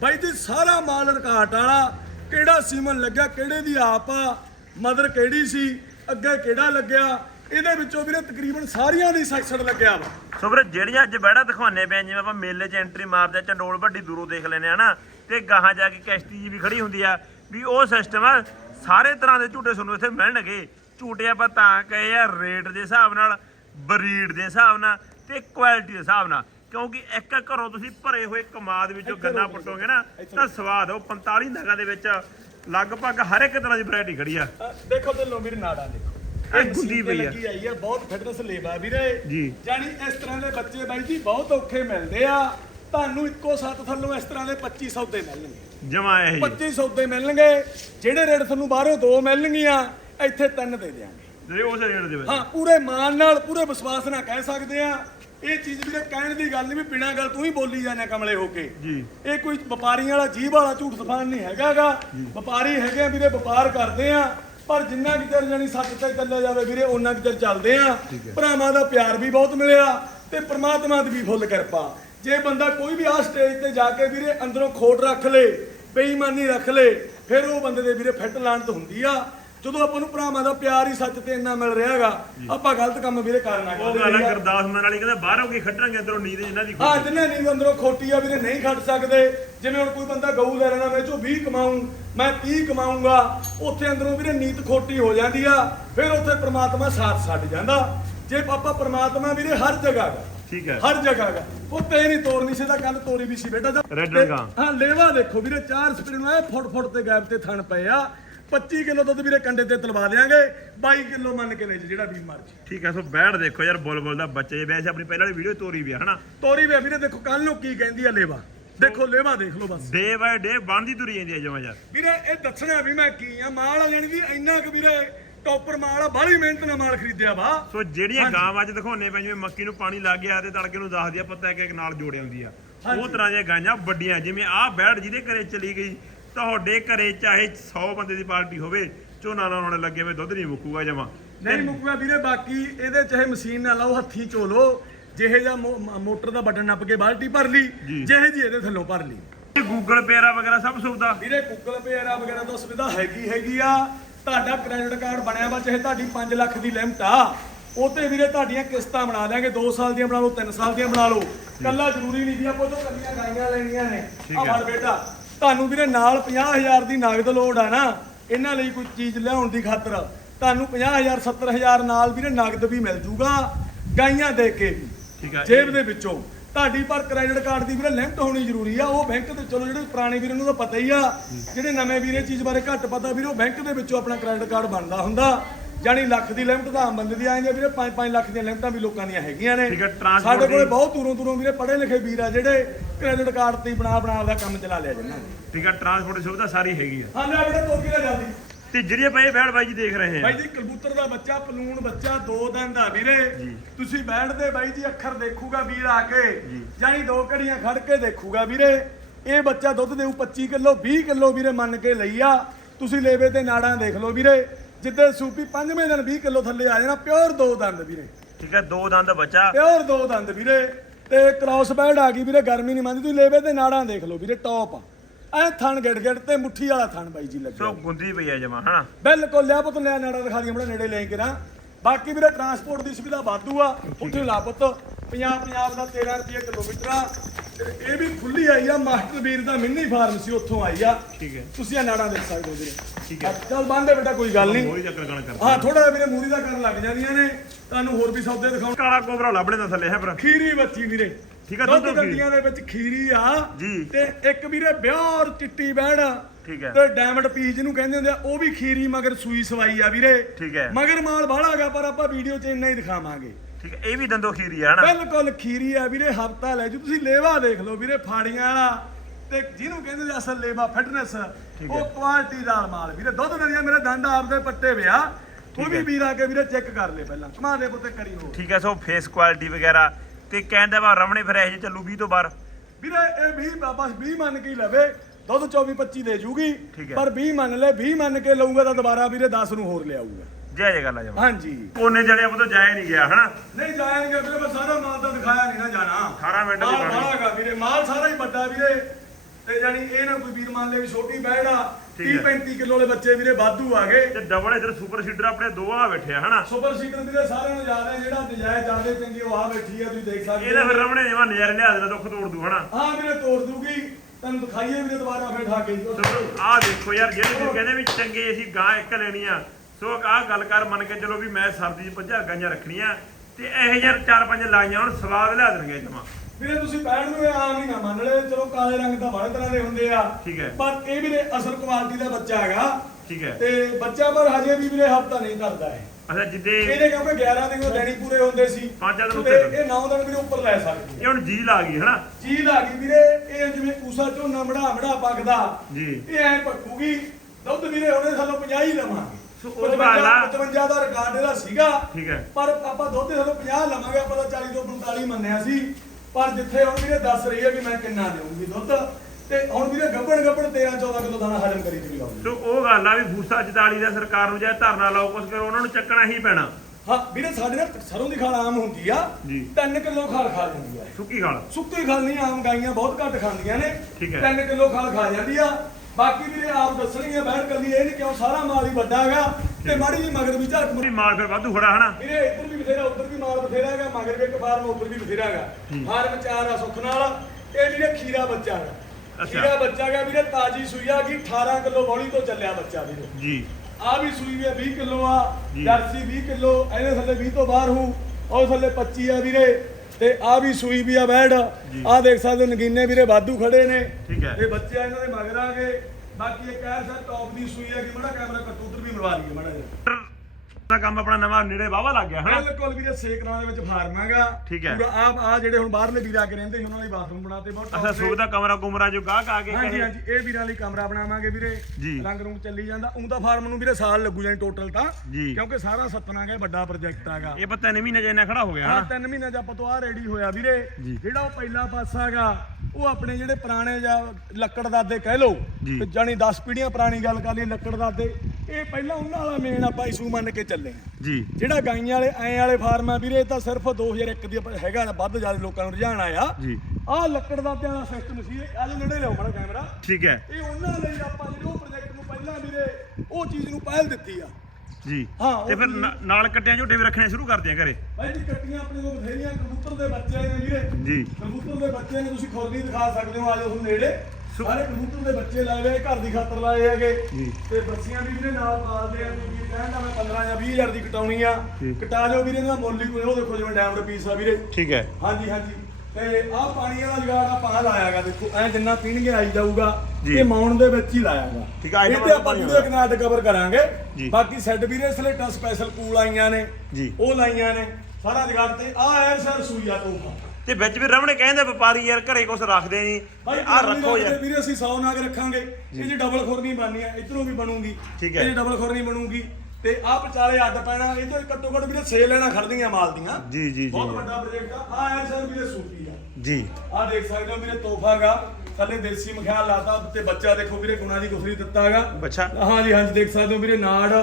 ਬਾਈ ਜੀ ਸਾਰਾ ਮਾਲ ਰਕਾਟ ਵਾਲਾ। ਕਿਹੜਾ ਸੀਮਨ ਲੱਗਿਆ ਕਿਹੜੇ ਦੀ ਆਪ ਆ ਮਦਰ ਕਿਹੜੀ ਸੀ ਅੱਗੇ ਕਿਹੜਾ ਲੱਗਿਆ ਇਹਦੇ ਵਿੱਚੋਂ ਵੀਰੇ ਤਕਰੀਬਨ ਸਾਰੀਆਂ ਦੀ ਸੈਕਸ਼ਨ ਲੱਗਿਆ ਵਾ। ਸੋ ਵੀਰੇ ਜਿਹੜੀਆਂ ਅੱਜ ਬਹਿੜਾ ਦਿਖਾਉਣੇ ਪਏ ਜਿਵੇਂ ਆਪਾਂ ਮੇਲੇ 'ਚ ਐਂਟਰੀ ਮਾਰਦੇ ਆ ਚੰਡੋਲ ਵੱਡੀ ਦੂਰੋਂ ਦੇਖ ਲੈਨੇ ਆ ਨਾ ਤੇ ਗਾਹਾਂ ਜਾ ਕੇ ਕੈਸ਼ਤੀ ਜੀ ਵੀ ਖੜੀ ਹੁੰਦੀ ਆ ਵੀ ਉਹ ਸਿਸਟਮ ਆ ਸਾਰੇ ਤਰ੍ਹਾਂ ਦੇ ਝੂਟੇ ਤੁਹਾਨੂੰ ਇੱਥੇ ਮਿਲਣਗੇ। ਝੂਟੇ ਆਪਾਂ ਤਾਂ ਕਹੇ ਆ ਰੇਟ ਦੇ ਹਿਸਾਬ ਨਾਲ ਬਰੀਡ ਦੇ ਹਿਸਾਬ ਨਾਲ ਤੇ ਕੁਆਲਿਟੀ ਦੇ ਹਿਸਾਬ ਨਾਲ। ਕਿਉਂਕਿ ਇੱਕ ਇੱਕ ਘਰੋਂ ਤੁਸੀਂ ਭਰੇ ਹੋਏ ਕਮਾਦ ਵਿੱਚੋਂ ਗੰਨਾ ਪੁੱਟੋਗੇ ਨਾ ਤਾਂ ਸਵਾਦ ਉਹ 45 ਨਗਾਂ ਦੇ ਵਿੱਚ ਲਗਭਗ ਹਰ ਇੱਕ ਤਰ੍ਹਾਂ ਦੀ ਵੈਰਾਈਟੀ ਖੜੀ ਆ। ਦੇਖੋ ਤੇ ਲੋ ਵੀਰ ਨਾੜਾ ਦੇਖੋ। ਇਹ ਤੇ ਪਈ ਆ। ਲੱਗੀ ਆਈ ਆ ਬਹੁਤ ਫਿਟਨੈਸ ਲੇਵਾ ਵੀਰੇ। ਜੀ। ਜਾਨੀ ਇਸ ਤਰ੍ਹਾਂ ਦੇ ਬੱਚੇ ਬਾਈ ਜੀ ਬਹੁਤ ਔਖੇ ਮਿਲਦੇ ਆ। ਤੁਹਾਨੂੰ ਇੱਕੋ ਸੱਤ ਥੱਲੋਂ ਇਸ ਤਰ੍ਹਾਂ ਦੇ 2500 ਦੇ ਮਿਲਣਗੇ। ਜਮਾ ਇਹ। ਜੀ 2500 ਦੇ ਮਿਲਣਗੇ। ਜਿਹੜੇ ਰੇਟ ਤੁਹਾਨੂੰ ਬਾਹਰੋਂ ਦੋ ਮਿਲਣਗੀਆਂ ਇੱਥੇ ਤਿੰਨ ਦੇ ਦਿਆਂਗੇ। ਜਿਹੜੇ ਉਸ ਰੇਟ ਦੇ ਵਿੱਚ। ਹਾਂ ਪੂਰੇ ਮਾਣ ਨਾਲ ਪੂਰੇ ਵਿਸ਼ਵਾਸ ਨਾਲ ਕਹਿ ਸਕਦੇ ਆ। ਇਹ ਚੀਜ਼ ਵੀਰੇ ਕਹਿਣ ਦੀ ਗੱਲ ਨਹੀਂ ਵੀ ਬਿਨਾਂ ਗੱਲ ਤੂੰ ਹੀ ਬੋਲੀ ਜਾਂਦੇ ਕਮਲੇ ਹੋ ਕੇ। ਜੀ। ਇਹ ਕੋਈ ਵਪਾਰੀਆਂ ਵਾਲਾ ਜੀਭ ਵਾਲਾ ਝੂਠ ਸਫਾਨ ਨਹੀਂ ਹੈਗਾਗਾ। ਵਪਾਰੀ ਹੈਗੇ ਆ ਵੀਰੇ ਵਪਾਰ ਕਰਦੇ ਆ। ਪਰ ਜਿੰਨਾ ਕਿ ਚਿਰ ਜਾਨੀ ਸੱਚ ਤੇ ਚੱਲਿਆ ਜਾਵੇ ਵੀਰੇ ਉਹਨਾਂ ਕਿ ਚਿਰ ਚੱਲਦੇ ਆ। ਭਰਾਵਾਂ ਦਾ ਪਿਆਰ ਵੀ ਬਹੁਤ ਮਿਲਿਆ ਤੇ ਪ੍ਰਮਾਤਮਾ ਦੀ ਵੀ ਫੁੱਲ ਕਿਰਪਾ। ਜੇ ਬੰਦਾ ਕੋਈ ਵੀ ਆ ਸਟੇਜ ਤੇ ਜਾ ਕੇ ਵੀਰੇ ਅੰਦਰੋਂ ਖੋਟ ਰੱਖ ਲੇ ਬੇਈਮਾਨੀ ਰੱਖ ਲੇ ਫਿਰ ਉਹ ਬੰਦੇ ਦੇ ਵੀਰੇ ਫਿੱਟ ਲਾਣਤ ਹੁੰਦੀ ਆ। ਜਦੋਂ ਆਪਾਂ ਨੂੰ ਭਰਾਵਾਂ ਦਾ ਪਿਆਰ ਹੀ ਸੱਚ ਤੇ ਇੰਨਾ ਮਿਲ ਰਿਹਾ ਹੈਗਾ ਆਪਾਂ ਗਲਤ ਕੰਮ ਵੀਰੇ ਕਰਨਾ ਉਹ ਗੱਲ ਹੈ ਆ? ਗੁਰਦਾਸ ਮਾਨ ਵਾਲੀ ਕਹਿੰਦਾ ਬਾਹਰੋਂ ਕੀ ਖੱਟਣਗੇ ਅੰਦਰੋਂ ਨੀਂਦ ਜਿੰਨਾਂ ਦੀ ਹਾਂ ਜਿੰਨੇ ਨੀਂਦ ਅੰਦਰੋਂ ਖੋਟੀ ਆ ਵੀਰੇ ਨਹੀਂ ਖੱਟ ਸਕਦੇ। ਜਿਵੇਂ ਹੁਣ ਕੋਈ ਬੰਦਾ ਗਊ ਲੈ ਲੈਣਾ ਮੈਂ ਚੋਂ 20 ਕਮਾਊਂ ਮੈਂ 30 ਕਮਾਊਂਗਾ ਉੱਥੇ ਅੰਦਰੋਂ ਵੀਰੇ ਨੀਤ ਖੋਟੀ ਹੋ ਜਾਂਦੀ ਆ ਫਿਰ ਉੱਥੇ ਪ੍ਰਮਾਤਮਾ ਸਾਥ ਛੱਡ ਜਾਂਦਾ। ਜੇ ਪਾਪਾ ਪ੍ਰਮਾਤਮਾ ਵੀਰੇ ਹਰ ਜਗ੍ਹਾ ਗਾ ਠੀਕ ਹੈ। ਹਰ ਜਗ੍ਹਾ ਗਾ ਉਹ ਤੇ ਨਹੀਂ ਤੋੜਨੀ ਸੀ ਤਾਂ ਕੱਲ ਤੋਰੀ ਵੀ ਸੀ ਬੇਟਾ। ਗਾਂ। ਹਾਂ ਲੇਵਾ ਦੇਖੋ ਵੀਰੇ ਚਾਰ ਨੂੰ ਐ ਫੁੱਟ ਫੁੱਟ ਤੇ ਗੈਪ ਤੇ ਥਣ ਪਏ ਆ। 25 ਕਿਲੋ ਦੁੱਧ ਵੀਰੇ ਕੰਡੇ ਤੇ ਤਲਵਾ ਦੇਾਂਗੇ 22 ਕਿਲੋ ਮੰਨ ਕੇ ਲੈ ਜੀ ਜਿਹੜਾ ਵੀ ਮਰਜ਼ੀ। ਠੀਕ ਹੈ ਸੋ ਬੈਠ ਦੇਖੋ ਯਾਰ ਬੁਲਬੁਲ ਦਾ ਬੱਚੇ ਜੇ ਵੈਸੇ ਆਪਣੀ ਪਹਿਲਾਂ ਵਾਲੀ ਵੀਡੀਓ ਤੋਰੀ ਵੀ ਆ ਹਨਾ? ਤੋਰੀ ਵੇ ਵੀਰੇ ਦੇਖੋ ਕੱਲ ਨੂੰ ਕੀ ਕਹਿੰਦੀ ਆ ਲੇਵਾ। ਦੇਖੋ ਲੇਵਾ ਦੇਖ ਲਓ ਬਸ। ਡੇ ਬਾਏ ਡੇ ਬਣਦੀ ਤੁਰੀ ਜਾਂਦੀ ਹੈ ਜਮਾ ਯਾਰ। ਵੀਰੇ ਇਹ ਦੱਸਣਾ ਵੀ ਮੈਂ ਕੀ ਆ ਮਾਲ ਆ ਜਾਣੀ ਦੀ ਇੰਨਾ ਕੁ ਵੀਰੇ ਟੌਪਰ ਮਾਲ ਆ ਬਾਹਲੀ ਮਿਹਨਤ ਨਾਲ ਮਾਲ ਖਰੀਦਿਆ ਵਾ। ਸੋ ਜਿਹੜੀਆਂ ਗਾਵਾਂ ਅੱਜ ਦਿਖਾਉਣੇ ਪੈ ਜਿਵੇਂ ਮੱਕੀ ਨੂੰ ਪਾਣੀ ਲੱਗ ਗਿਆ ਤੇ ਤੜਕੇ ਨੂੰ ਦੱਸਦੀ ਆ ਪਤਾ ਇੱਕ ਇੱਕ ਨਾਲ ਜੋੜ ਆਉਂਦੀ ਆ। ਉਹ। ਤਰ੍ਹਾਂ ਦੀਆਂ ਗਾਈਆਂ ਵੱਡੀਆਂ ਜਿਵੇਂ ਆਹ ਬੈੜ ਜਿਹਦੇ ਘਰੇ ਚਲੀ ਗਈ ਤੁਹਾਡੇ ਘਰੇ ਚਾਹੇ 100 ਬੰਦੇ ਦੀ ਪਾਰਟੀ ਹੋਵੇ ਝੋਨਾ ਲਾਉਣ ਲੱਗੇ ਵੇ ਦੁੱਧ ਨਹੀਂ ਮੁੱਕੂਗਾ ਜਮਾ। ਨਹੀਂ ਮੁੱਕੂਗਾ ਵੀਰੇ ਬਾਕੀ ਇਹਦੇ ਚਾਹੇ ਮਸ਼ੀਨ ਨਾਲ ਲਾਓ ਹੱਥੀ ਝੋਲੋ ਜਿਹੇ ਜਾਂ ਮੋਟਰ ਦਾ ਬਟਨ ਨੱਪ ਕੇ ਬਾਲਟੀ ਭਰ ਲਈ। ਜਿਹੇ ਜੀ ਇਹਦੇ ਥੱਲੋਂ ਭਰ ਲਈ। ਗੂਗਲ ਪੇਰਾ ਵਗੈਰਾ ਸਭ ਸੁਵਿਧਾ? ਵੀਰੇ ਗੂਗਲ ਪੇ ਐਰਾ ਵਗੈਰਾ ਤਾਂ ਸੁਵਿਧਾ ਹੈਗੀ ਹੈਗੀ ਆ। ਤੁਹਾਡਾ ਕ੍ਰੈਡਿਟ ਕਾਰਡ ਬਣਿਆ ਵਾ ਚਾਹੇ ਤੁਹਾਡੀ 5 ਲੱਖ ਦੀ ਲਿਮਟ ਆ। ਉਹ ਤੇ ਵੀਰੇ ਤੁਹਾਡੀਆਂ ਕਿਸ਼ਤਾਂ ਬਣਾ ਦਿਆਂਗੇ 2 ਸਾਲ ਦੀਆਂ ਬਣਾ ਲਓ 3 ਸਾਲ ਦੀਆਂ ਬਣਾ ਲਓ। ਕੱਲਾ ਜ਼ਰੂਰੀ ਨਹੀਂ ਵੀ ਆਪਾਂ ਤੋਂ ਕੱਲੀਆਂ ਗਾਈਆਂ ਲੈਣੀਆਂ ਨੇ। ਆ ਬੇਟਾ। ਤੁਹਾਨੂੰ ਵੀਰੇ ਨਾਲ 50000 ਦੀ ਨਗਦ ਲੋੜ ਆ ਨਾ ਇਹਨਾਂ ਲਈ ਕੋਈ ਚੀਜ਼ ਲਿਆਉਣ ਦੀ ਖਾਤਰ। ਤੁਹਾਨੂੰ 50000 70000 ਨਾਲ ਵੀਰੇ ਨਗਦ ਵੀ ਮਿਲ ਜੂਗਾ ਗਾਈਆਂ ਦੇ ਕੇ ਵੀ ਠੀਕ ਹੈ ਜੇਬ ਦੇ ਵਿੱਚੋਂ। ਤੁਹਾਡੀ ਪਰ ਕ੍ਰੈਡਿਟ ਕਾਰਡ ਦੀ ਵੀਰੇ ਲਿਮਟ ਹੋਣੀ ਜ਼ਰੂਰੀ ਆ ਉਹ ਬੈਂਕ ਤੇ ਚਲੋ ਜਿਹੜੇ ਪੁਰਾਣੇ ਵੀਰੇ ਨੂੰ ਤਾਂ ਪਤਾ ਹੀ ਆ ਜਿਹੜੇ ਨਵੇਂ ਵੀਰੇ ਚੀਜ਼ ਬਾਰੇ ਘੱਟ ਪਤਾ ਵੀਰੇ ਉਹ ਬੈਂਕ ਦੇ ਵਿੱਚੋਂ ਆਪਣਾ ਕ੍ਰੈਡਿਟ ਕਾਰਡ ਬਣਦਾ ਹੁੰਦਾ। ਜਾਨੀ ਲੱਖ ਦੀ ਲਿਮਟ ਤਾਂ ਆਮ ਬੰਦੇ ਦੀ ਆ ਜਾਂਦੀ ਆ ਵੀਰੇ 5-5 ਲੱਖ ਦੀਆਂ ਲਿਮਟਾਂ ਵੀ ਲੋਕਾਂ ਦੀਆਂ ਹੈਗੀਆਂ ਨੇ। ਠੀਕ ਹੈ, transport ਸਾਡੇ ਕੋਲੇ ਦੀ- ਬਹੁਤ ਦੂਰੋਂ ਦੂਰੋਂ ਵੀਰੇ ਪੜ੍ਹੇ ਲਿਖੇ ਵੀਰ ਆ ਜਿਹੜੇ ਕ੍ਰੈਡਿਟ ਕਾਰਡ ਤੇ ਹੀ ਬਣਾ ਬਣਾ ਦਾ ਕੰਮ ਚਲਾ ਲਿਆ ਜਿੰਨਾਂ ਨੇ। ਠੀਕ ਹੈ ਟਰਾਂਸਪੋਰਟ ਦੀ ਸੁਵਿਧਾ ਸਾਰੀ ਹੈਗੀ ਆ। ਹਾਂ ਲੈ ਵੀਰੇ ਤੋਰ ਕੇ ਜਲਦੀ ਤੇ ਜਿਹੜੀਆਂ ਪਏ ਬੈੜ ਬਾਈ ਜੀ ਦੇਖ ਰਹੇ ਆ। ਬਾਈ ਜੀ ਕਬੂਤਰ ਦਾ ਬੱਚਾ ਪਲੂਣ ਬੱਚਾ ਦੋ ਦਿਨ ਦਾ ਵੀਰੇ। ਤੁਸੀਂ ਬੈਠਦੇ ਬਾਈ ਜੀ ਅੱਖਰ ਦੇਖੂਗਾ ਵੀਰ ਆ ਕੇ। ਜਾਨੀ ਦੋ ਘੜੀਆਂ ਖੜ ਕੇ ਦੇਖੂਗਾ ਵੀਰੇ। ਇਹ ਬੱਚਾ ਦੁੱਧ ਦੇਊ 25 ਕਿਲੋ 20 ਕਿਲੋ ਵੀਰੇ ਮੰਨ ਕੇ ਲਈ ਆ। ਤੁਸੀਂ ਲੇਵੇ ਤੇ ਨਾੜਾਂ ਦੇਖ ਲਓ ਵੀਰੇ। ਜਿੱਦੇ ਸੂਪੀ ਪੰਜਵੇਂ ਦਿਨ 20 ਕਿਲੋ ਥੱਲੇ ਆ ਜਾਣਾ ਪਿਓਰ ਦੋ ਦੰਦ ਵੀਰੇ। ਠੀਕ ਹੈ ਦੋ ਦੰਦ ਬੱਚਾ। ਪਿਓਰ ਦੋ ਦੰਦ ਵੀਰੇ। ਤੇ ਕ੍ਰਾਸ ਬੈਡ ਆ ਗਈ ਵੀਰੇ ਗਰਮੀ ਨਹੀਂ ਮੰਨਦੀ ਤੁਸੀਂ ਲੇਵੇ ਤੇ ਨਾੜਾਂ ਦੇਖ ਲਓ ਵੀਰੇ ਟੌਪ ਐ ਥਣ ਗਿੜ ਗਿੜ ਤੇ ਮੁੱਠੀ ਵਾਲਾ ਥਣ ਬਾਈ ਜੀ ਲੱਗਿਆ। ਸੋ ਗੁੰਦੀ ਪਈ ਆ ਜਮਾ ਹਨਾ? ਬਿਲਕੁਲ ਲਿਆ ਪੁੱਤ ਲਿਆ ਨਾੜਾ ਦਿਖਾ ਦੀ ਆਪਣਾ ਨੇੜੇ ਲੈ ਕੇ ਨਾ। ਬਾਕੀ ਵੀਰੇ ਟਰਾਂਸਪੋਰਟ ਦੀ ਸੁਵਿਧਾ ਵਾਧੂ ਆ। ਉੱਥੇ ਲਾ ਪੁੱਤ 50 50 ਦਾ 13 ਰੁਪਏ ਕਿਲੋਮੀਟਰ ਆ। ਤੇ ਇਹ ਵੀ ਖੁੱਲੀ ਆਈ ਆ ਮਾਸਟਰ ਵੀਰ ਦਾ ਮਿੰਨੀ ਫਾਰਮਸੀ ਉੱਥੋਂ ਆਈ ਆ। ਠੀਕ ਹੈ। ਤੁਸੀਂ ਆ ਨਾੜਾ ਦੇਖ ਸਕਦੇ ਹੋ ਵੀਰੇ ਠੀਕ ਹੈ। ਚੱਲ ਬੰਦੇ ਬੇਟਾ ਕੋਈ ਗੱਲ ਨਹੀਂ। ਮੋਰੀ ਚੱਕਰ ਗਣ ਕਰ ਹਾਂ ਥੋੜਾ ਵੀਰੇ ਮੂਰੀ ਦਾ ਕਰਨ ਲੱਗ ਜਾਂਦੀਆਂ ਨੇ। ਤੁਹਾਨੂੰ ਹੋਰ ਵੀ ਸੌਦੇ ਦਿਖਾਉਣ। ਕਾਲਾ ਕੋਬਰਾ ਲੱਭਣੇ ਦਾ ਥੱਲੇ ਹੈ ਪਰ ਖੀਰੀ ਬੱਚੀ ਵੀਰੇ। ਠੀਕ ਆ, ਦੁੱਧ। ਗੱਡੀਆਂ ਦੇ ਵਿੱਚ ਖੀਰੀ ਆ। ਜੀ। ਤੇ ਇੱਕ ਵੀਰੇ ਬਿਆਰ ਚਿੱਟੀ ਬਹਿੜ ਠੀਕ ਹੈ। ਤੇ ਡਾਇਮੰਡ ਪੀਸ ਜਿਹਨੂੰ ਕਹਿੰਦੇ ਹੁੰਦੇ ਆ ਉਹ ਵੀ ਖੀਰੀ ਮਗਰ ਸੂਈ ਸਵਾਈ ਆ ਵੀਰੇ। ਠੀਕ ਹੈ। ਮਗਰ ਮਾਲ ਬਾਹਲਾਗਾ ਪਰ ਆਪਾਂ ਵੀਡੀਓ 'ਚ ਇੰਨਾ ਹੀ ਦਿਖਾਵਾਂਗੇ। ਠੀਕ ਹੈ ਇਹ ਵੀ ਦੰਦੋ ਖੀਰੀ ਆ ਹਨਾ ਬਿਲਕੁਲ ਖੀਰੀ ਆ ਵੀਰੇ ਹਫਤਾ ਲੈ ਜੂ। ਤੁਸੀਂ ਲੇਵਾ ਦੇਖ ਲਓ ਵੀਰੇ ਫਾੜੀਆਂ ਵਾਲਾ। ਤੇ ਜਿਹਨੂੰ ਕਹਿੰਦੇ ਨੇ ਅਸਲ ਲੇਵਾ ਫਿਟਨੈਸ ਉਹ ਕੁਆਲਿਟੀਦਾਰ ਮਾਲ। ਵੀਰੇ ਦੁੱਧ ਨਦੀਆਂ ਮੇਰੇ ਦੰਦ ਆਪਦੇ ਪੱਟੇ ਵਿਆ ਉਹ ਵੀ ਵੀਰ ਆ ਕੇ ਵੀਰੇ ਚੈੱਕ ਕਰ ਲੈ ਪਹਿਲਾਂ। ਕਮਾ ਦੇ ਪੁੱਤੇ ਕਰੀ ਹੋ ਠੀਕ ਹੈ ਸੋ ਫੇਸ ਕੁਆਲਿਟੀ ਵਗੈਰਾ। ਤੇ ਕਹਿੰਦਾ ਵਾ ਰਮਣੇ ਫਿਰ ਇਹ ਜਿਹੇ ਚੱਲੂ 20 ਤੋਂ ਬਾਹਰ। ਵੀਰੇ ਇਹ 20 ਬਸ 20 ਮੰਨ ਕੇ ਹੀ ਲਵੇ। ਦੁੱਧ 24 25 ਦੇ ਜੂਗੀ। ਪਰ 20 ਮੰਨ ਲੈ 20 ਮੰਨ ਕੇ ਲਊਗਾ ਤਾਂ ਦੁਬਾਰਾ ਵੀਰੇ 10 ਨੂੰ ਹੋਰ ਲਿਆਊਗਾ। ਜੈ ਜੈ ਗੱਲ ਆ ਜਮਾ ਹਾਂਜੀ। ਕੋਨੇ ਜੜੇ ਆਪਾਂ ਤੋਂ ਜਾਇਆ ਨਹੀਂ ਗਿਆ ਹਨਾ? ਨਹੀਂ ਜਾਣਗੇ ਵੀਰੇ ਮੈਂ ਸਾਰਾ ਮਾਲ ਤਾਂ ਦਿਖਾਇਆ ਨਹੀਂ ਨਾ ਜਾਣਾ। 18 ਮਿੰਟ ਦੀ ਮਾਲ ਬਾਣੀ। ਬਾਹਲਾਗਾ ਵੀਰੇ ਮਾਲ ਸਾਰਾ ਹੀ ਵੱਡਾ ਵੀਰੇ। ਤੇ ਜਾਨੀ ਇਹ ਨਾ ਕੋਈ ਵੀਰ ਮੰਨ ਲੈ ਵੀ ਛੋਟੀ ਬੈੜਾ ਠੀਕ 30 ਹੈ। 35 ਕਿਲੋ ਵਾਲੇ ਬੱਚੇ ਵੀਰੇ ਵਾਧੂ ਆ ਗਏ। ਤੇ ਡਬਲ ਇਧਰ ਸੁਪਰ ਸੀਡਰ ਆਪਣੇ ਦੋ ਆ ਬੈਠੇ ਆ ਹਨਾ? ਸੁਪਰ ਸੀਟਰ ਵੀਰੇ ਸਾਰਿਆਂ ਨੂੰ ਯਾਦ ਹੈ ਜਿਹੜਾ ਨਜਾਇਜ਼ ਜਾਂਦੇ ਚੰਗੀ ਉਹ ਆ ਬੈਠੀ ਆ ਤੁਸੀਂ ਦੇਖ ਸਕਦੇ ਇਹਦਾ। ਫਿਰ ਰਮਣੇ ਨੇ ਨਜ਼ਾਰੇ ਲਿਆ ਦੇਣਾ ਦੁੱਖ ਤੋੜ ਦੂ ਹਨਾ? ਹਾਂ ਵੀਰੇ ਤੋੜ ਦੂਗੀ। ਤੁਹਾਨੂੰ ਦਿਖਾਈਏ ਵੀਰੇ ਦੁਬਾਰਾ ਫੇਰ ਠਾ ਕੇ ਆਹ ਦੇਖੋ ਯਾਰ ਜਿਹੜੇ ਕਹਿੰਦੇ ਵੀ ਚੰਗੇ ਅਸੀਂ ਗਾਂ ਇੱਕ ਲੈਣੀ ਆ ਸੋ ਆਹ ਗੱਲ ਕਰ ਮੰਨ ਕੇ ਚਲੋ ਵੀ ਮੈਂ ਸਰਦੀ 'ਚ ਪੰਜਾ ਗਾਂਆਂ ਰੱਖਣੀਆਂ ਤੇ ਇਹ ਯਾਰ ਚਾਰ ਪੰਜ ਲਾਈਆਂ ਹੁਣ ਸਵਾਦ ਲਿਆ ਦੇਣਗੇ ਜਮਾ। ਵੀਰੇ ਤੁਸੀਂ ਬੈਠ ਨੂੰ ਆਮ ਹੀ ਨਾ ਮੰਨ ਲੈ ਚਲੋ ਕਾਲੇ ਰੰਗ ਤਾਂ ਬੜੇ ਤਰ੍ਹਾਂ ਦੇ ਹੁੰਦੇ ਆ। ਠੀਕ ਹੈ। ਪਰ ਇਹ ਵੀਰੇ ਅਸਲ ਕੁਆਲਿਟੀ ਦਾ ਬੱਚਾ ਹੈਗਾ। ਠੀਕ ਹੈ। ਤੇ ਬੱਚਾ ਪਰ ਹਜੇ ਵੀ ਵੀਰੇ ਹਫਤਾ ਨਹੀਂ ਕਰਦਾ ਹੈ ਅੱਛਾ ਜਿੱਦੇ ਇਹਦੇ ਕਿਉਂਕਿ 11 ਦਿਨ ਉਹ ਦੇਣੀ ਪੂਰੇ ਹੁੰਦੇ ਸੀ। ਪੰਜ ਦਿਨ ਉੱਤੇ। ਇਹ 9 ਦਿਨ ਵੀਰੇ ਉੱਪਰ ਲੈ ਸਕਦੇ ਇਹ ਹੁਣ ਜੀਲ ਆ ਗਈ ਹਨਾ? ਚੀਜ਼ ਆ ਗਈ ਵੀਰੇ ਇਹ ਜਿਵੇਂ ਕੂਸਾ ਝੋਨਾ ਮੜਾ ਮੜਾ ਪੱਕਦਾ ਜੀ। ਇਹ ਐ ਪੱਕੂਗੀ। ਦੁੱਧ ਵੀਰੇ ਉਹਨੇ ਸਾਨੂੰ 50 ਹੀ ਲਵਾਂਗੇ ਸੋ ਉਹ ਆ 55 ਦਾ ਰਿਕਾਰਡ ਇਹਦਾ ਸੀਗਾ ਠੀਕ ਹੈ। ਪਰ ਆਪਾਂ ਦੁੱਧ ਦੇ ਸਾਨੂੰ 50 ਲਵਾਂਗੇ ਆਪਾਂ ਤਾਂ 40 ਤੋਂ 45 ਮੰਨਿਆ ਸੀ। ਪਰ ਜਿੱਥੇ ਹੁਣ ਵੀਰੇ ਦੱਸ ਰਹੀ ਹੈ ਵੀ ਮੈਂ ਕਿੰਨਾ ਦੇਵਾਂਗੀ ਦੁੱਧ ਤੇ ਹੁਣ ਵੀਰੇ ਗੱਬੜ ਗੱਬੜ 13 14 ਕਿਲੋ ਦਾਣਾ ਹਜਮ ਕਰੀ ਚੁੱਕੀ ਲਾਉਂਗੀ ਸੋ ਉਹ ਗੱਲ ਆ ਵੀ ਭੂਸਾ 44 ਦਾ ਸਰਕਾਰ ਨੂੰ ਜੇ ਧਰਨਾ ਲਾਓ ਕੁਛ ਕਰੋ ਉਹਨਾਂ ਨੂੰ ਚੱਕਣਾ ਹੀ ਪੈਣਾ। ਹਾਂ ਵੀਰੇ ਸਾਡੇ ਨਾਲ ਸਰੋਂ ਦੀ ਖਾਲ ਆਮ ਹੁੰਦੀ ਆ। ਜੀ। 3 ਕਿਲੋ ਖਾਲ ਖਾ ਜਾਂਦੀ ਆ। ਸੁੱਕੀ ਖਾਲ। ਸੁੱਕੀ ਖਾਲ ਨਹੀਂ ਆਮ ਗਾਈਆਂ ਬਹੁਤ ਘੱਟ ਖਾਂਦੀਆਂ ਨੇ। ਠੀਕ ਹੈ। 3 ਕਿਲੋ ਖਾਲ ਖਾ ਜਾਂਦੀ ਆ। ਬਾਕੀ ਵੀਰੇ ਆਪ ਦੱਸਣੀ ਆ ਬੈਠ ਕੱਲੀ ਇਹ ਨਹੀਂ ਕਿਉਂ ਸਾਰਾ ਮਾਲ ਹੀ ਵੱਡਾ ਹੈਗਾ ਤੇ ਮਾੜੀ ਜੀ ਮਗਰ ਵੀ ਝਲਕ ਵੀ ਮਾਲ ਫਿਰ ਵਾਧੂ ਖੜਾ ਹਨਾ? ਵੀਰੇ ਇੱਧਰ ਵੀ ਬਥੇਰਾ ਉੱਧਰ ਵੀ ਮਾਲ ਬਥੇਰਾ ਹੈਗਾ ਮਗਰ ਵੀ ਇੱਕ ਫਾਰਮ ਉੱਧਰ ਵੀ ਬਥੇਰਾ ਹੈਗਾ। ਫਾਰਮ ਚਾਰ ਆ ਸੁੱਖ ਨਾਲ ਇਹ ਵੀਰੇ ਖੀਰਾ ਬੱਚਾ ਅੱਛਾ। ਖੀਰਾ ਬੱਚਾ ਹੈਗਾ ਵੀਰੇ ਤਾਜੀ ਸੂਈ ਆ ਕੀ 18 ਕਿਲੋ ਬੌਲੀ ਤੋਂ ਚੱਲਿਆ ਬੱਚਾ ਵੀਰੇ। ਜੀ। ਆ ਵੀ ਸੂਈ ਵੀ 20 ਕਿਲੋ ਆ। ਜਰਸੀ 20 ਕਿਲੋ ਇਹਦੇ ਥੱਲੇ 20 ਤੋਂ ਬਾਹਰ ਹੂੰ ਉਹ ਥੱਲੇ 25 ਆ ਵੀਰੇ। ਤੇ ਆ ਵੀ ਸੂਈ ਵੀ ਆ ਬੈੜ ਆ ਦੇਖ ਸਕਦੇ ਹੋ ਨਗੀਨੇ ਵੀਰੇ ਵਾਧੂ ਖੜੇ ਨੇ। ਠੀਕ ਹੈ। ਤੇ ਬੱਚੇ ਇਹਨਾਂ ਦੇ ਮਗਰ ਆ ਗਏ। ਬਾਕੀ ਇਹ ਕਹਿਰ ਸਰ ਟੌਪ ਦੀ ਸੂਈ ਆ ਕਿ ਮੜਾ ਕੈਮਰਾ ਕਟੂਤਰ ਵੀ ਮਰਵਾ ਲਈਏ ਮੜਾ ਦਾ ਕੰਮ ਆਪਣਾ ਨਵਾਂ ਨੇੜੇ ਵਾਵਾ ਲੱਗ ਗਿਆ ਹਨਾ ਬਿਲਕੁਲ ਵੀਰੇ ਸੇਕਰਾਂ ਦੇ ਵਿੱਚ ਫਾਰਮ ਹੈਗਾ ਠੀਕ ਹੈ। ਪੂਰਾ ਆਪ ਆ ਜਿਹੜੇ ਹੁਣ ਬਾਹਰਲੇ ਵੀਰ ਆ ਕੇ ਰਹਿੰਦੇ ਸੀ ਉਹਨਾਂ ਲਈ ਬਾਥਰੂਮ ਬਣਾਤੇ ਬਹੁਤ top ਅੱਛਾ। ਸੁਖ ਦਾ ਕਮਰਾ ਕੁਮਰਾ ਜੋ ਗਾਹਕ ਆ ਕੇ ਹਾਂਜੀ ਹਾਂਜੀ ਇਹ ਵੀਰਾਂ ਲਈ ਕਮਰਾ ਬਣਾਵਾਂਗੇ ਵੀਰੇ ਜੀ। ਰੰਗ ਰੂੰਗ ਚੱਲੀ ਜਾਂਦਾ ਉਂ ਤਾਂ ਫਾਰਮ ਨੂੰ ਵੀਰੇ ਸਾਲ ਲੱਗੂ ਜਾਣੀ ਟੋਟਲ ਤਾਂ ਜੀ। ਕਿਉਂਕਿ ਸਾਰਾ ਸੱਤਨਾ ਗਾ ਵੱਡਾ ਪ੍ਰੋਜੈਕਟ ਹੈਗਾ ਇਹ ਪਤਾ ਨਹੀਂ ਮਹੀਨੇ ਜਿੰਨਾ ਖੜਾ ਹੋ ਗਿਆ ਹਾਂ ਹਨਾ ਤਿੰਨ ਮਹੀਨੇ ਦਾ ਆਪਾਂ ਤੋਂ ਆ ਰੈਡੀ ਹੋਇਆ ਵੀਰੇ ਜੀ। ਜਿਹੜਾ ਉਹ ਪਹਿਲਾ ਪਾਸਾ ਹੈਗਾ ਉਹ ਆਪਣੇ ਜਿਹੜੇ ਪੁਰਾਣੇ ਜਾਂ ਲੱਕੜ ਦਾਦੇ ਕਹਿ ਲਓ ਜੀ। ਤੇ ਜਾਣੀ 10 ਪੀੜ੍ਹੀਆਂ ਪੁਰਾਣੀ ਗੱਲ ਕਰ ਲਈ ਲੱਕੜ ਦਾਦੇ ਇਹ ਪਹਿਲਾਂ ਉਹਨਾਂ ਵਾਲਾ ਮੇਨ ਆਪਾਂ ਇਸ਼ੂ ਮੰਨ ਕੇ ਚੱਲੇ ਆ ਜੀ। ਜਿਹੜਾ ਗਾਈਆਂ ਵਾਲੇ ਐਂ ਵਾਲੇ ਫਾਰਮ ਆ ਵੀਰੇ ਇਹ ਤਾਂ ਸਿਰਫ 2001 ਦੀ ਆਪਾਂ- ਹੈਗਾ ਵੱਧ ਜ਼ਿਆਦਾ ਲੋਕਾਂ ਨੂੰ ਰੁਝਾਨ ਆਇਆ ਜੀ। ਆਹ ਲੱਕੜ ਦਾਦਿਆਂ ਦਾ ਸਿਸਟਮ ਸੀ ਆ ਜੋ ਨੇੜੇ ਲਿਆਓ ਮਾੜਾ ਕੈਮਰਾ ਠੀਕ ਹੈ। ਇਹ ਉਹਨਾਂ ਲਈ ਆਪਾਂ ਜਿਹੜੇ ਉਹ ਪ੍ਰੋਜੈਕਟ ਨੂੰ ਪਹਿਲਾਂ ਵੀਰੇ ਉਹ ਚੀਜ਼ ਨੂੰ ਪਹਿਲ ਦਿੱਤੀ ਆ। ਜੀ। ਹਾਂ, ਉਹ ਤੇ ਫਿਰ ਵੀ- ਨਾ- ਨਾਲ ਕੱਟਿਆਂ ਝੋਟੇ ਵੀ ਰੱਖਣੇ ਸ਼ੁਰੂ ਕਰਦੇ ਆ ਘਰੇ। ਬਾਈ ਜੀ ਕੱਟੀਆਂ ਆਪਣੇ ਕੋਲ ਬਥੇਰੀਆਂ ਕਬੂਤਰ ਦੇ ਬੱਚੇ ਨੇ ਵੀਰੇ। ਜੀ। ਕਬੂਤਰ ਦੇ ਬੱਚੇ ਨੇ ਤੁਸੀਂ ਹੀ ਦਿਖਾ ਸਕਦੇ ਹੋ ਆਜੋ ਤੁਹਾਨੂੰ ਨੇੜੇ। ਸਾਰੇ ਕਬੂਤਰ ਦੇ ਬੱਚੇ ਲਾਏ ਹੋਏ ਘਰ ਦੀ ਖਾਤਰ ਲਾਏ ਹੈਗੇ। ਤੇ ਬੱਚੀਆਂ ਵੀ ਵੀਰੇ ਨਾਲ ਪਾਲਦੇ ਆ ਵੀ ਵੀਰ ਕਹਿੰਦਾ ਮੈਂ 15 ਜਾਂ 20 ਹਜ਼ਾਰ ਦੀ ਕਟਾਉਣੀ ਆ। ਕਟਾ ਲਿਓ ਵੀਰੇ ਦਾ ਮੁੱਲ ਹੀ ਕੋਈ ਉਹ ਦੇਖੋ ਜਿਵੇਂ ਡਾਇਮੰਡ ਪੀਸ ਆ ਵੀਰੇ। ਠੀਕ ਹੈ। ਹਾਂਜੀ ਹਾਂਜੀ। ਤੇ ਆਹ ਪਾਣੀ ਵਾਲਾ ਜਗਾੜ ਆਪਾਂ ਲਾਇਆਗਾ ਦੇਖੋ ਐ ਜਿੰਨਾ ਪੀਣਗੇ ਆਈ ਜਾਊਗਾ। ਇਹ ਮਾਉਣ ਦੇ ਵਿੱਚ ਹੀ ਲਾਇਆਗਾ ਠੀਕ ਆ, ਇਹ ਤੇ ਆਪਾਂ ਇੱਕ ਨਾਟ ਕਵਰ ਕਰਾਂਗੇ। ਬਾਕੀ ਸੈੱਟ ਵੀਰੇ ਸਲੇਟਾਂ ਸਪੈਸ਼ਲ ਕੂਲ ਆਈਆਂ ਨੇ। ਉਹ ਲਾਈਆਂ ਨੇ। ਸਾਰਾ ਜਗਾੜ ਤੇ ਆ ਐਰ ਸਰ ਸੂਈਆ ਤੋਹਫਾ। ਤੇ ਵਿੱਚ ਵੀ ਰਮਣੇ ਕਹਿੰਦੇ ਵਪਾਰੀ ਯਾਰ ਘਰੇ ਕੁਝ ਰੱਖਦੇ ਨਹੀਂ। ਆ ਰੱਖੋ ਯਾਰ। ਵੀਰੇ ਅਸੀਂ 100 ਨਾਗ ਰੱਖਾਂਗੇ। ਇਹ ਜੀ ਡਬਲ ਖੁਰਨੀ ਬਣਨੀ ਹੈ ਇਧਰੋਂ ਵੀ ਬਣੂਗੀ। ਠੀਕ ਹੈ। ਇਹ ਡਬਲ ਖੁਰਨੀ ਬਣੂਗੀ। ਤੇ ਆ ਵਿਚਾਲੇ ਅੱਡ ਪੈਣਾ ਇਹ ਤੋਂ ਘੱਟੋ ਘੱਟ ਵੀਰੇ ਸੇਲ ਲੈਣਾ ਖੜਦੀਆਂ ਮਾਲ ਦੀਆਂ। ਜੀ ਜੀ ਬਹੁਤ ਜੀ। ਵੱਡਾ ਪ੍ਰੋਜੈਕਟ ਆ। ਆ ਐਰ ਸਰ ਵੀਰੇ ਸੂਪੀ ਆ। ਜੀ। ਆ ਦੇਖ ਸਕਦੇ ਹੋ ਵੀਰੇ ਤੋਹਫਾ ਗਾ ਥੱਲੇ ਦੇਸੀ ਮਖਿਆਲ ਲਾਤਾ ਤੇ ਬੱਚਾ ਦੇਖੋ ਵੀਰੇ ਗੁਣਾ ਦੀ ਗੁਸਰੀ ਦਿੱਤਾ ਹੈਗਾ। ਬੱਚਾ। ਹਾਂਜੀ ਹਾਂਜੀ ਦੇਖ ਸਕਦੇ ਹੋ ਵੀਰੇ ਨਾੜ।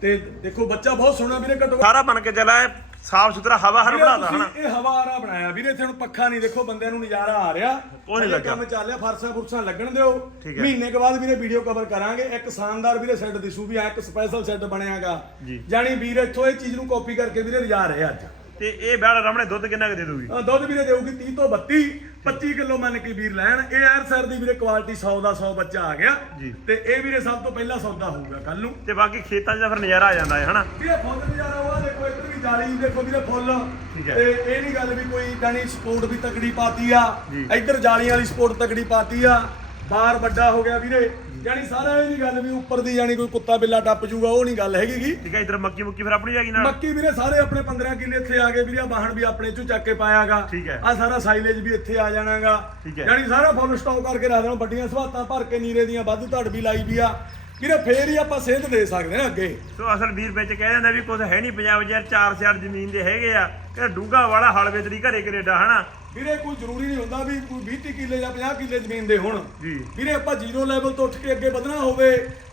ਤੇ ਦੇਖੋ ਬੱਚਾ ਬਹੁਤ ਸੋਹਣਾ ਵੀਰੇ ਘੱਟੋ ਘੱਟ। ਸਾਰਾ ਬਣ ਕੇ ਚੱਲਾ ਸਾਫ਼ ਸੁਥਰਾ ਹਵਾ ਹਰ ਬਣਾਦਾ ਹਨਾ? ਇਹ ਹਵਾਰਾ ਬਣਾਇਆ। ਵੀਰੇ ਇੱਥੇ ਹੁਣ ਪੱਖਾ ਨਹੀਂ ਦੇਖੋ ਬੰਦਿਆਂ ਨੂੰ ਨਜ਼ਾਰਾ ਆ ਰਿਹਾ। ਉਹ ਨੀ ਹਜੇ ਲੱਗਾ। ਕੰਮ ਚੱਲ ਰਿਹਾ ਫਰਸਾਂ ਫੁਰਸਾਂ ਲੱਗਣ ਦਿਓ। ਮਹੀਨੇ ਕੇ ਬਾਅਦ ਵੀਰੇ ਵੀਡੀਓ ਕਵਰ ਕਰਾਂਗੇ। ਇੱਕ ਸ਼ਾਨਦਾਰ ਵੀਰੇ ਸੈੱਟ ਦਿਸੂ ਵੀ ਆ ਇੱਕ ਸਪੈਸ਼ਲ ਸੈੱਟ ਬਣਿਆਗਾ। ਜੀ। ਜਾਣੀ ਵੀਰ ਇੱਥੋਂ ਇਹ ਚੀਜ਼ ਨੂੰ ਕਾਪੀ ਕਰਕੇ ਵੀਰੇ ਲਿਜਾ ਰਹੇ ਅੱਜ। ਤੇ ਇਹ ਬੈੜ ਰਮਣੇ ਦੁੱਧ ਕਿੰਨਾ ਕੁ ਦੇ ਦੂਗੀ ਦੁੱਧ ਵੀਰੇ ਦੇਊਗੀ 30 ਤੋਂ 32 25 ਕਿਲੋ ਮੰਨ ਕੇ ਵੀਰ ਲੈਣ। ਇਹ ਐਰ ਸਰ ਦੀ ਵੀਰੇ ਕੁਆਲਿਟੀ 100 ਦਾ 100 ਬੱਚਾ ਆ ਗਿਆ। ਜੀ। ਤੇ ਇਹ ਵੀਰੇ ਸਭ ਤੋਂ ਪਹਿਲਾ ਸੌਦਾ ਹੋਊਗਾ ਕੱਲ ਨੂੰ। ਤੇ ਬਾਕੀ ਖੇਤਾਂ 'ਚ ਤਾਂ ਫਿਰ ਨਜ਼ਾਰਾ ਆ ਜਾਂਦਾ ਹੈ ਹਨਾ? ਵੀਰੇ ਫੁੱਲ ਨਜ਼ਾਰਾ ਉਹ ਆ ਦੇਖੋ ਇੱਧਰ ਵੀ ਜਾਲੀ ਦੇਖੋ ਵੀਰੇ ਫੁੱਲ। ਠੀਕ ਹੈ। ਤੇ ਇਹ ਨਹੀਂ ਗੱਲ ਵੀ ਕੋਈ ਜਾਨੀ ਸਪੋਰਟ ਵੀ ਤਕੜੀ ਪਾਤੀ ਆ। ਜੀ। ਇੱਧਰ ਜਾਲੀਆਂ ਵਾਲੀ ਸਪੋਰਟ ਤਕੜੀ ਪਾਤੀ ਆ। ਬਾਰ ਵੱਡਾ ਹੋ ਗਿਆ ਵੀਰੇ। ਜਾਨੀ ਸਾਰਾ ਇਹ ਨਹੀਂ ਗੱਲ ਵੀ ਉੱਪਰ ਦੀ ਜਾਨੀ ਕੋਈ ਕੁੱਤਾ ਬਿੱਲਾ ਟੱਪ ਜੂਗਾ ਉਹ ਨਹੀਂ ਗੱਲ ਹੈਗੀਗੀ ਠੀਕ ਹੈ ਇਧਰ ਮੱਕੀ ਮੁੱਕੀ ਫਿਰ ਆਪਣੀ ਜਾਗੀ ਨਾਲ? ਮੱਕੀ ਵੀਰੇ ਸਾਰੇ ਆਪਣੇ 15 ਕਿੱਲੇ ਇੱਥੇ ਆ ਗਏ ਵੀਰੇ ਆਹ ਬਾਹਣ ਵੀ ਆਪਣੇ ਚੋਂ ਚੱਕ ਕੇ ਪਾਇਆਗਾ। ਠੀਕ ਹੈ। ਆ ਸਾਰਾ ਸਾਈਲੇਜ ਵੀ ਇੱਥੇ ਆ ਜਾਣਾਗਾ। ਠੀਕ ਹੈ। ਜਾਨੀ ਸਾਰਾ ਫੁੱਲ ਸਟਾਕ ਕਰਕੇ ਰੱਖ ਦੇਣਾ ਵੱਡੀਆਂ ਸਵਾਤਾਂ ਭਰ ਕੇ ਨੀਰੇ ਦੀਆਂ ਵੱਧ ਧੜ ਵੀ ਲਾਈ ਵੀ ਆ। ਵੀਰੇ ਫੇਰ ਹੀ ਆਪਾਂ ਸੇਧ ਦੇ ਸਕਦੇ ਹਾਂ ਅੱਗੇ। ਸੋ ਅਸਲ ਵੀਰ ਵਿੱਚ ਕਹਿ ਜਾਂਦਾ ਵੀ ਕੁਝ ਹੈ ਨਹੀਂ ਪੰਜਾਬ 'ਚ ਯਾਰ ਚਾਰ ਚਾਰ ਜ਼ਮੀਨ ਦੇ ਹੈਗੇ ਆ। ਕਿ ਡੂਗਾ ਵਾਲਾ ਹਲ ਵੇਚਦੀ ਘਰੇ ਕੈਨੇਡਾ ਹਨਾ? ਵੀਰੇ ਕੋਈ ਜ਼ਰੂਰੀ ਨਹੀਂ ਹੁੰਦਾ ਵੀ ਕੋਈ 20 30 ਕਿੱਲੇ ਜਾਂ 50 ਕਿੱਲੇ ਜ਼ਮੀਨ ਦੇ ਹੋਣ। ਜੀ। ਵੀਰੇ ਆਪਾਂ ਜ਼ੀਰੋ ਲੈਵਲ ਤੋਂ ਉੱਠ ਕੇ ਅੱਗੇ ਵਧਣਾ ਹੋਵੇ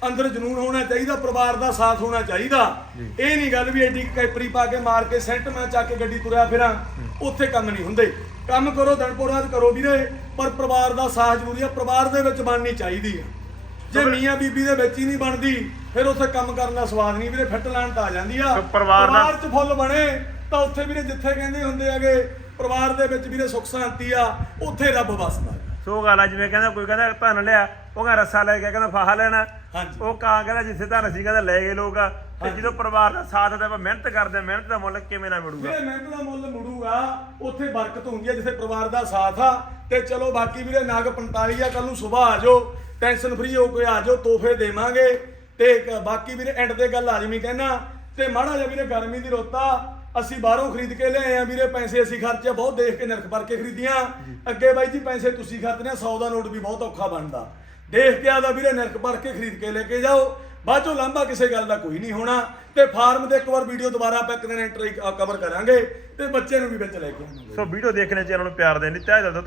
ਅੰਦਰ ਜਨੂਨ ਹੋਣਾ ਚਾਹੀਦਾ ਪਰਿਵਾਰ ਦਾ ਸਾਥ ਹੋਣਾ ਚਾਹੀਦਾ। ਇਹ ਨਹੀਂ ਗੱਲ ਵੀ ਐਡੀ ਕੈਪਰੀ ਪਾ ਕੇ ਮਾਰ ਕੇ ਸੈਂਟ ਮੈਂ ਚੱਕ ਕੇ ਗੱਡੀ ਤੁਰਿਆ ਫਿਰਾਂ ਉੱਥੇ ਕੰਮ ਨਹੀਂ ਹੁੰਦੇ। ਕੰਮ ਕਰੋ ਦਿਨਪੋ ਰਾਤ ਕਰੋ ਵੀਰੇ ਪਰ ਪਰਿਵਾਰ ਦਾ ਸਾਥ ਜ਼ਰੂਰੀ ਆ ਪਰਿਵਾਰ ਦੇ ਵਿੱਚ ਬਣਨੀ ਚਾਹੀਦੀ ਆ। ਜੇ ਮੀਆਂ ਬੀਬੀ ਦੇ ਵਿੱਚ ਹੀ ਨਹੀਂ ਬਣਦੀ ਫਿਰ ਉੱਥੇ ਕੰਮ ਕਰਨ ਦਾ ਸਵਾਦ ਨਹੀਂ ਵੀਰੇ ਫਿੱਟ ਲਾਣ ਤਾਂ ਆ ਜਾਂਦੀ ਆ। ਪਰਿਵਾਰ ਚ ਫੁੱਲ ਬਣੇ ਤਾਂ ਉੱਥੇ ਵੀਰੇ ਜਿੱਥੇ ਕਹਿੰਦੇ ਹੁੰਦੇ ਹੈਗੇ ਪਰਿਵਾਰ ਦੇ ਵਿੱਚ ਵੀਰੇ ਸੁੱਖ ਸ਼ਾਂਤੀ ਆ ਉੱਥੇ ਰੱਬ ਵਸਦਾ। ਹੈ। ਸੋ ਗੱਲ ਆ ਜਿਵੇਂ ਕਹਿੰਦਾ ਕੋਈ ਕਹਿੰਦਾ ਧਨ ਲਿਆ ਉਹ ਕਹਿੰਦਾ ਰੱਸਾ ਲੈ ਕੇ ਕਹਿੰਦਾ ਫਾਹਾ ਲੈਣਾ। ਹਾਂਜੀ। ਉਹ ਕਾਂ ਕਹਿੰਦਾ ਜਿੱਥੇ ਧਨ ਸੀ ਕਹਿੰਦਾ ਲੈ ਗਏ ਲੋਕ। ਤੇ ਜਦੋਂ ਪਰਿਵਾਰ ਦਾ ਸਾਥ ਤੇ ਆਪਾਂ ਮਿਹਨਤ ਕਰਦੇ ਆ ਮਿਹਨਤ ਦਾ ਮੁੱਲ ਕਿਵੇਂ ਨਾ ਮਿਲੂਗਾ? ਵੀਰੇ ਮਿਹਨਤ ਦਾ ਮੁੱਲ ਮੁੜੂਗਾ ਉੱਥੇ ਬਰਕਤ ਹੁੰਦੀ ਹੈ ਜਿੱਥੇ ਪਰਿਵਾਰ ਦਾ ਸਾਥ ਆ। ਤੇ ਚਲੋ ਬਾਕੀ ਵੀਰੇ ਨਾਗ 45 ਆ ਕੱਲ ਨੂੰ ਸਵੇਰ ਆ ਜਾਓ। ਟੈਨਸ਼ਨ ਫਰੀ ਹੋ ਕੇ ਆ ਜਾਓ, ਤੋਹਫੇ ਦੇਵਾਂਗੇ। ਤੇ ਬਾਕੀ ਵੀਰੇ ਐਂਡ ਤੇ ਗੱਲ ਆਜਮੀ ਕਹਿਣਾ, ਤੇ ਮਾੜਾ ਜਿਹਾ ਵੀਰੇ ਗਰਮੀ ਦੀ ਰੋਤਾ ਅਸੀਂ ਬਾਹਰੋਂ ਖਰੀਦ ਕੇ ਲਿਆਏ ਆ ਵੀਰੇ, ਪੈਸੇ ਅਸੀਂ ਖਰਚੇ ਬਹੁਤ ਦੇਖ ਕੇ ਨਰਕ ਭਰ ਕੇ ਖਰੀਦੀਆਂ। ਅੱਗੇ ਬਾਈ ਜੀ ਪੈਸੇ ਤੁਸੀਂ ਖਰਚਨੇ 100 ਦਾ ਨੋਟ ਵੀ ਬਹੁਤ ਔਖਾ ਬਣਦਾ। ਦੇਖ ਕੇ ਆਦਾ ਵੀਰੇ ਨਰਕ ਭਰ ਕੇ ਖਰੀਦ ਕੇ ਲੈ ਕੇ ਜਾਓ। ਬਾਅਦ ਚੋਂ ਲਾਂਭਾ ਕਿਸੇ ਗੱਲ ਦਾ ਕੋਈ ਨਹੀਂ ਹੋਣਾ। ਤੇ ਫਾਰਮ ਦੇ ਇੱਕ ਵਾਰ ਵੀਡੀਓ ਦੁਬਾਰਾ ਆਪਾਂ ਇੱਕ ਦਿਨ ਐਂਟਰੀ ਕਵਰ ਕਰਾਂਗੇ, ਤੇ ਬੱਚੇ ਨੂੰ ਵੀ ਵਿੱਚ ਲੈ ਕੇ ਆਵਾਂਗੇ। ਸੋ ਵੀਡੀਓ ਦੇਖਣੇ ਚੈਨਲ ਨੂੰ ਪਿਆਰ ਦੇਣ ਲਈ ਚਾਹੀਦਾ ਤਾਂ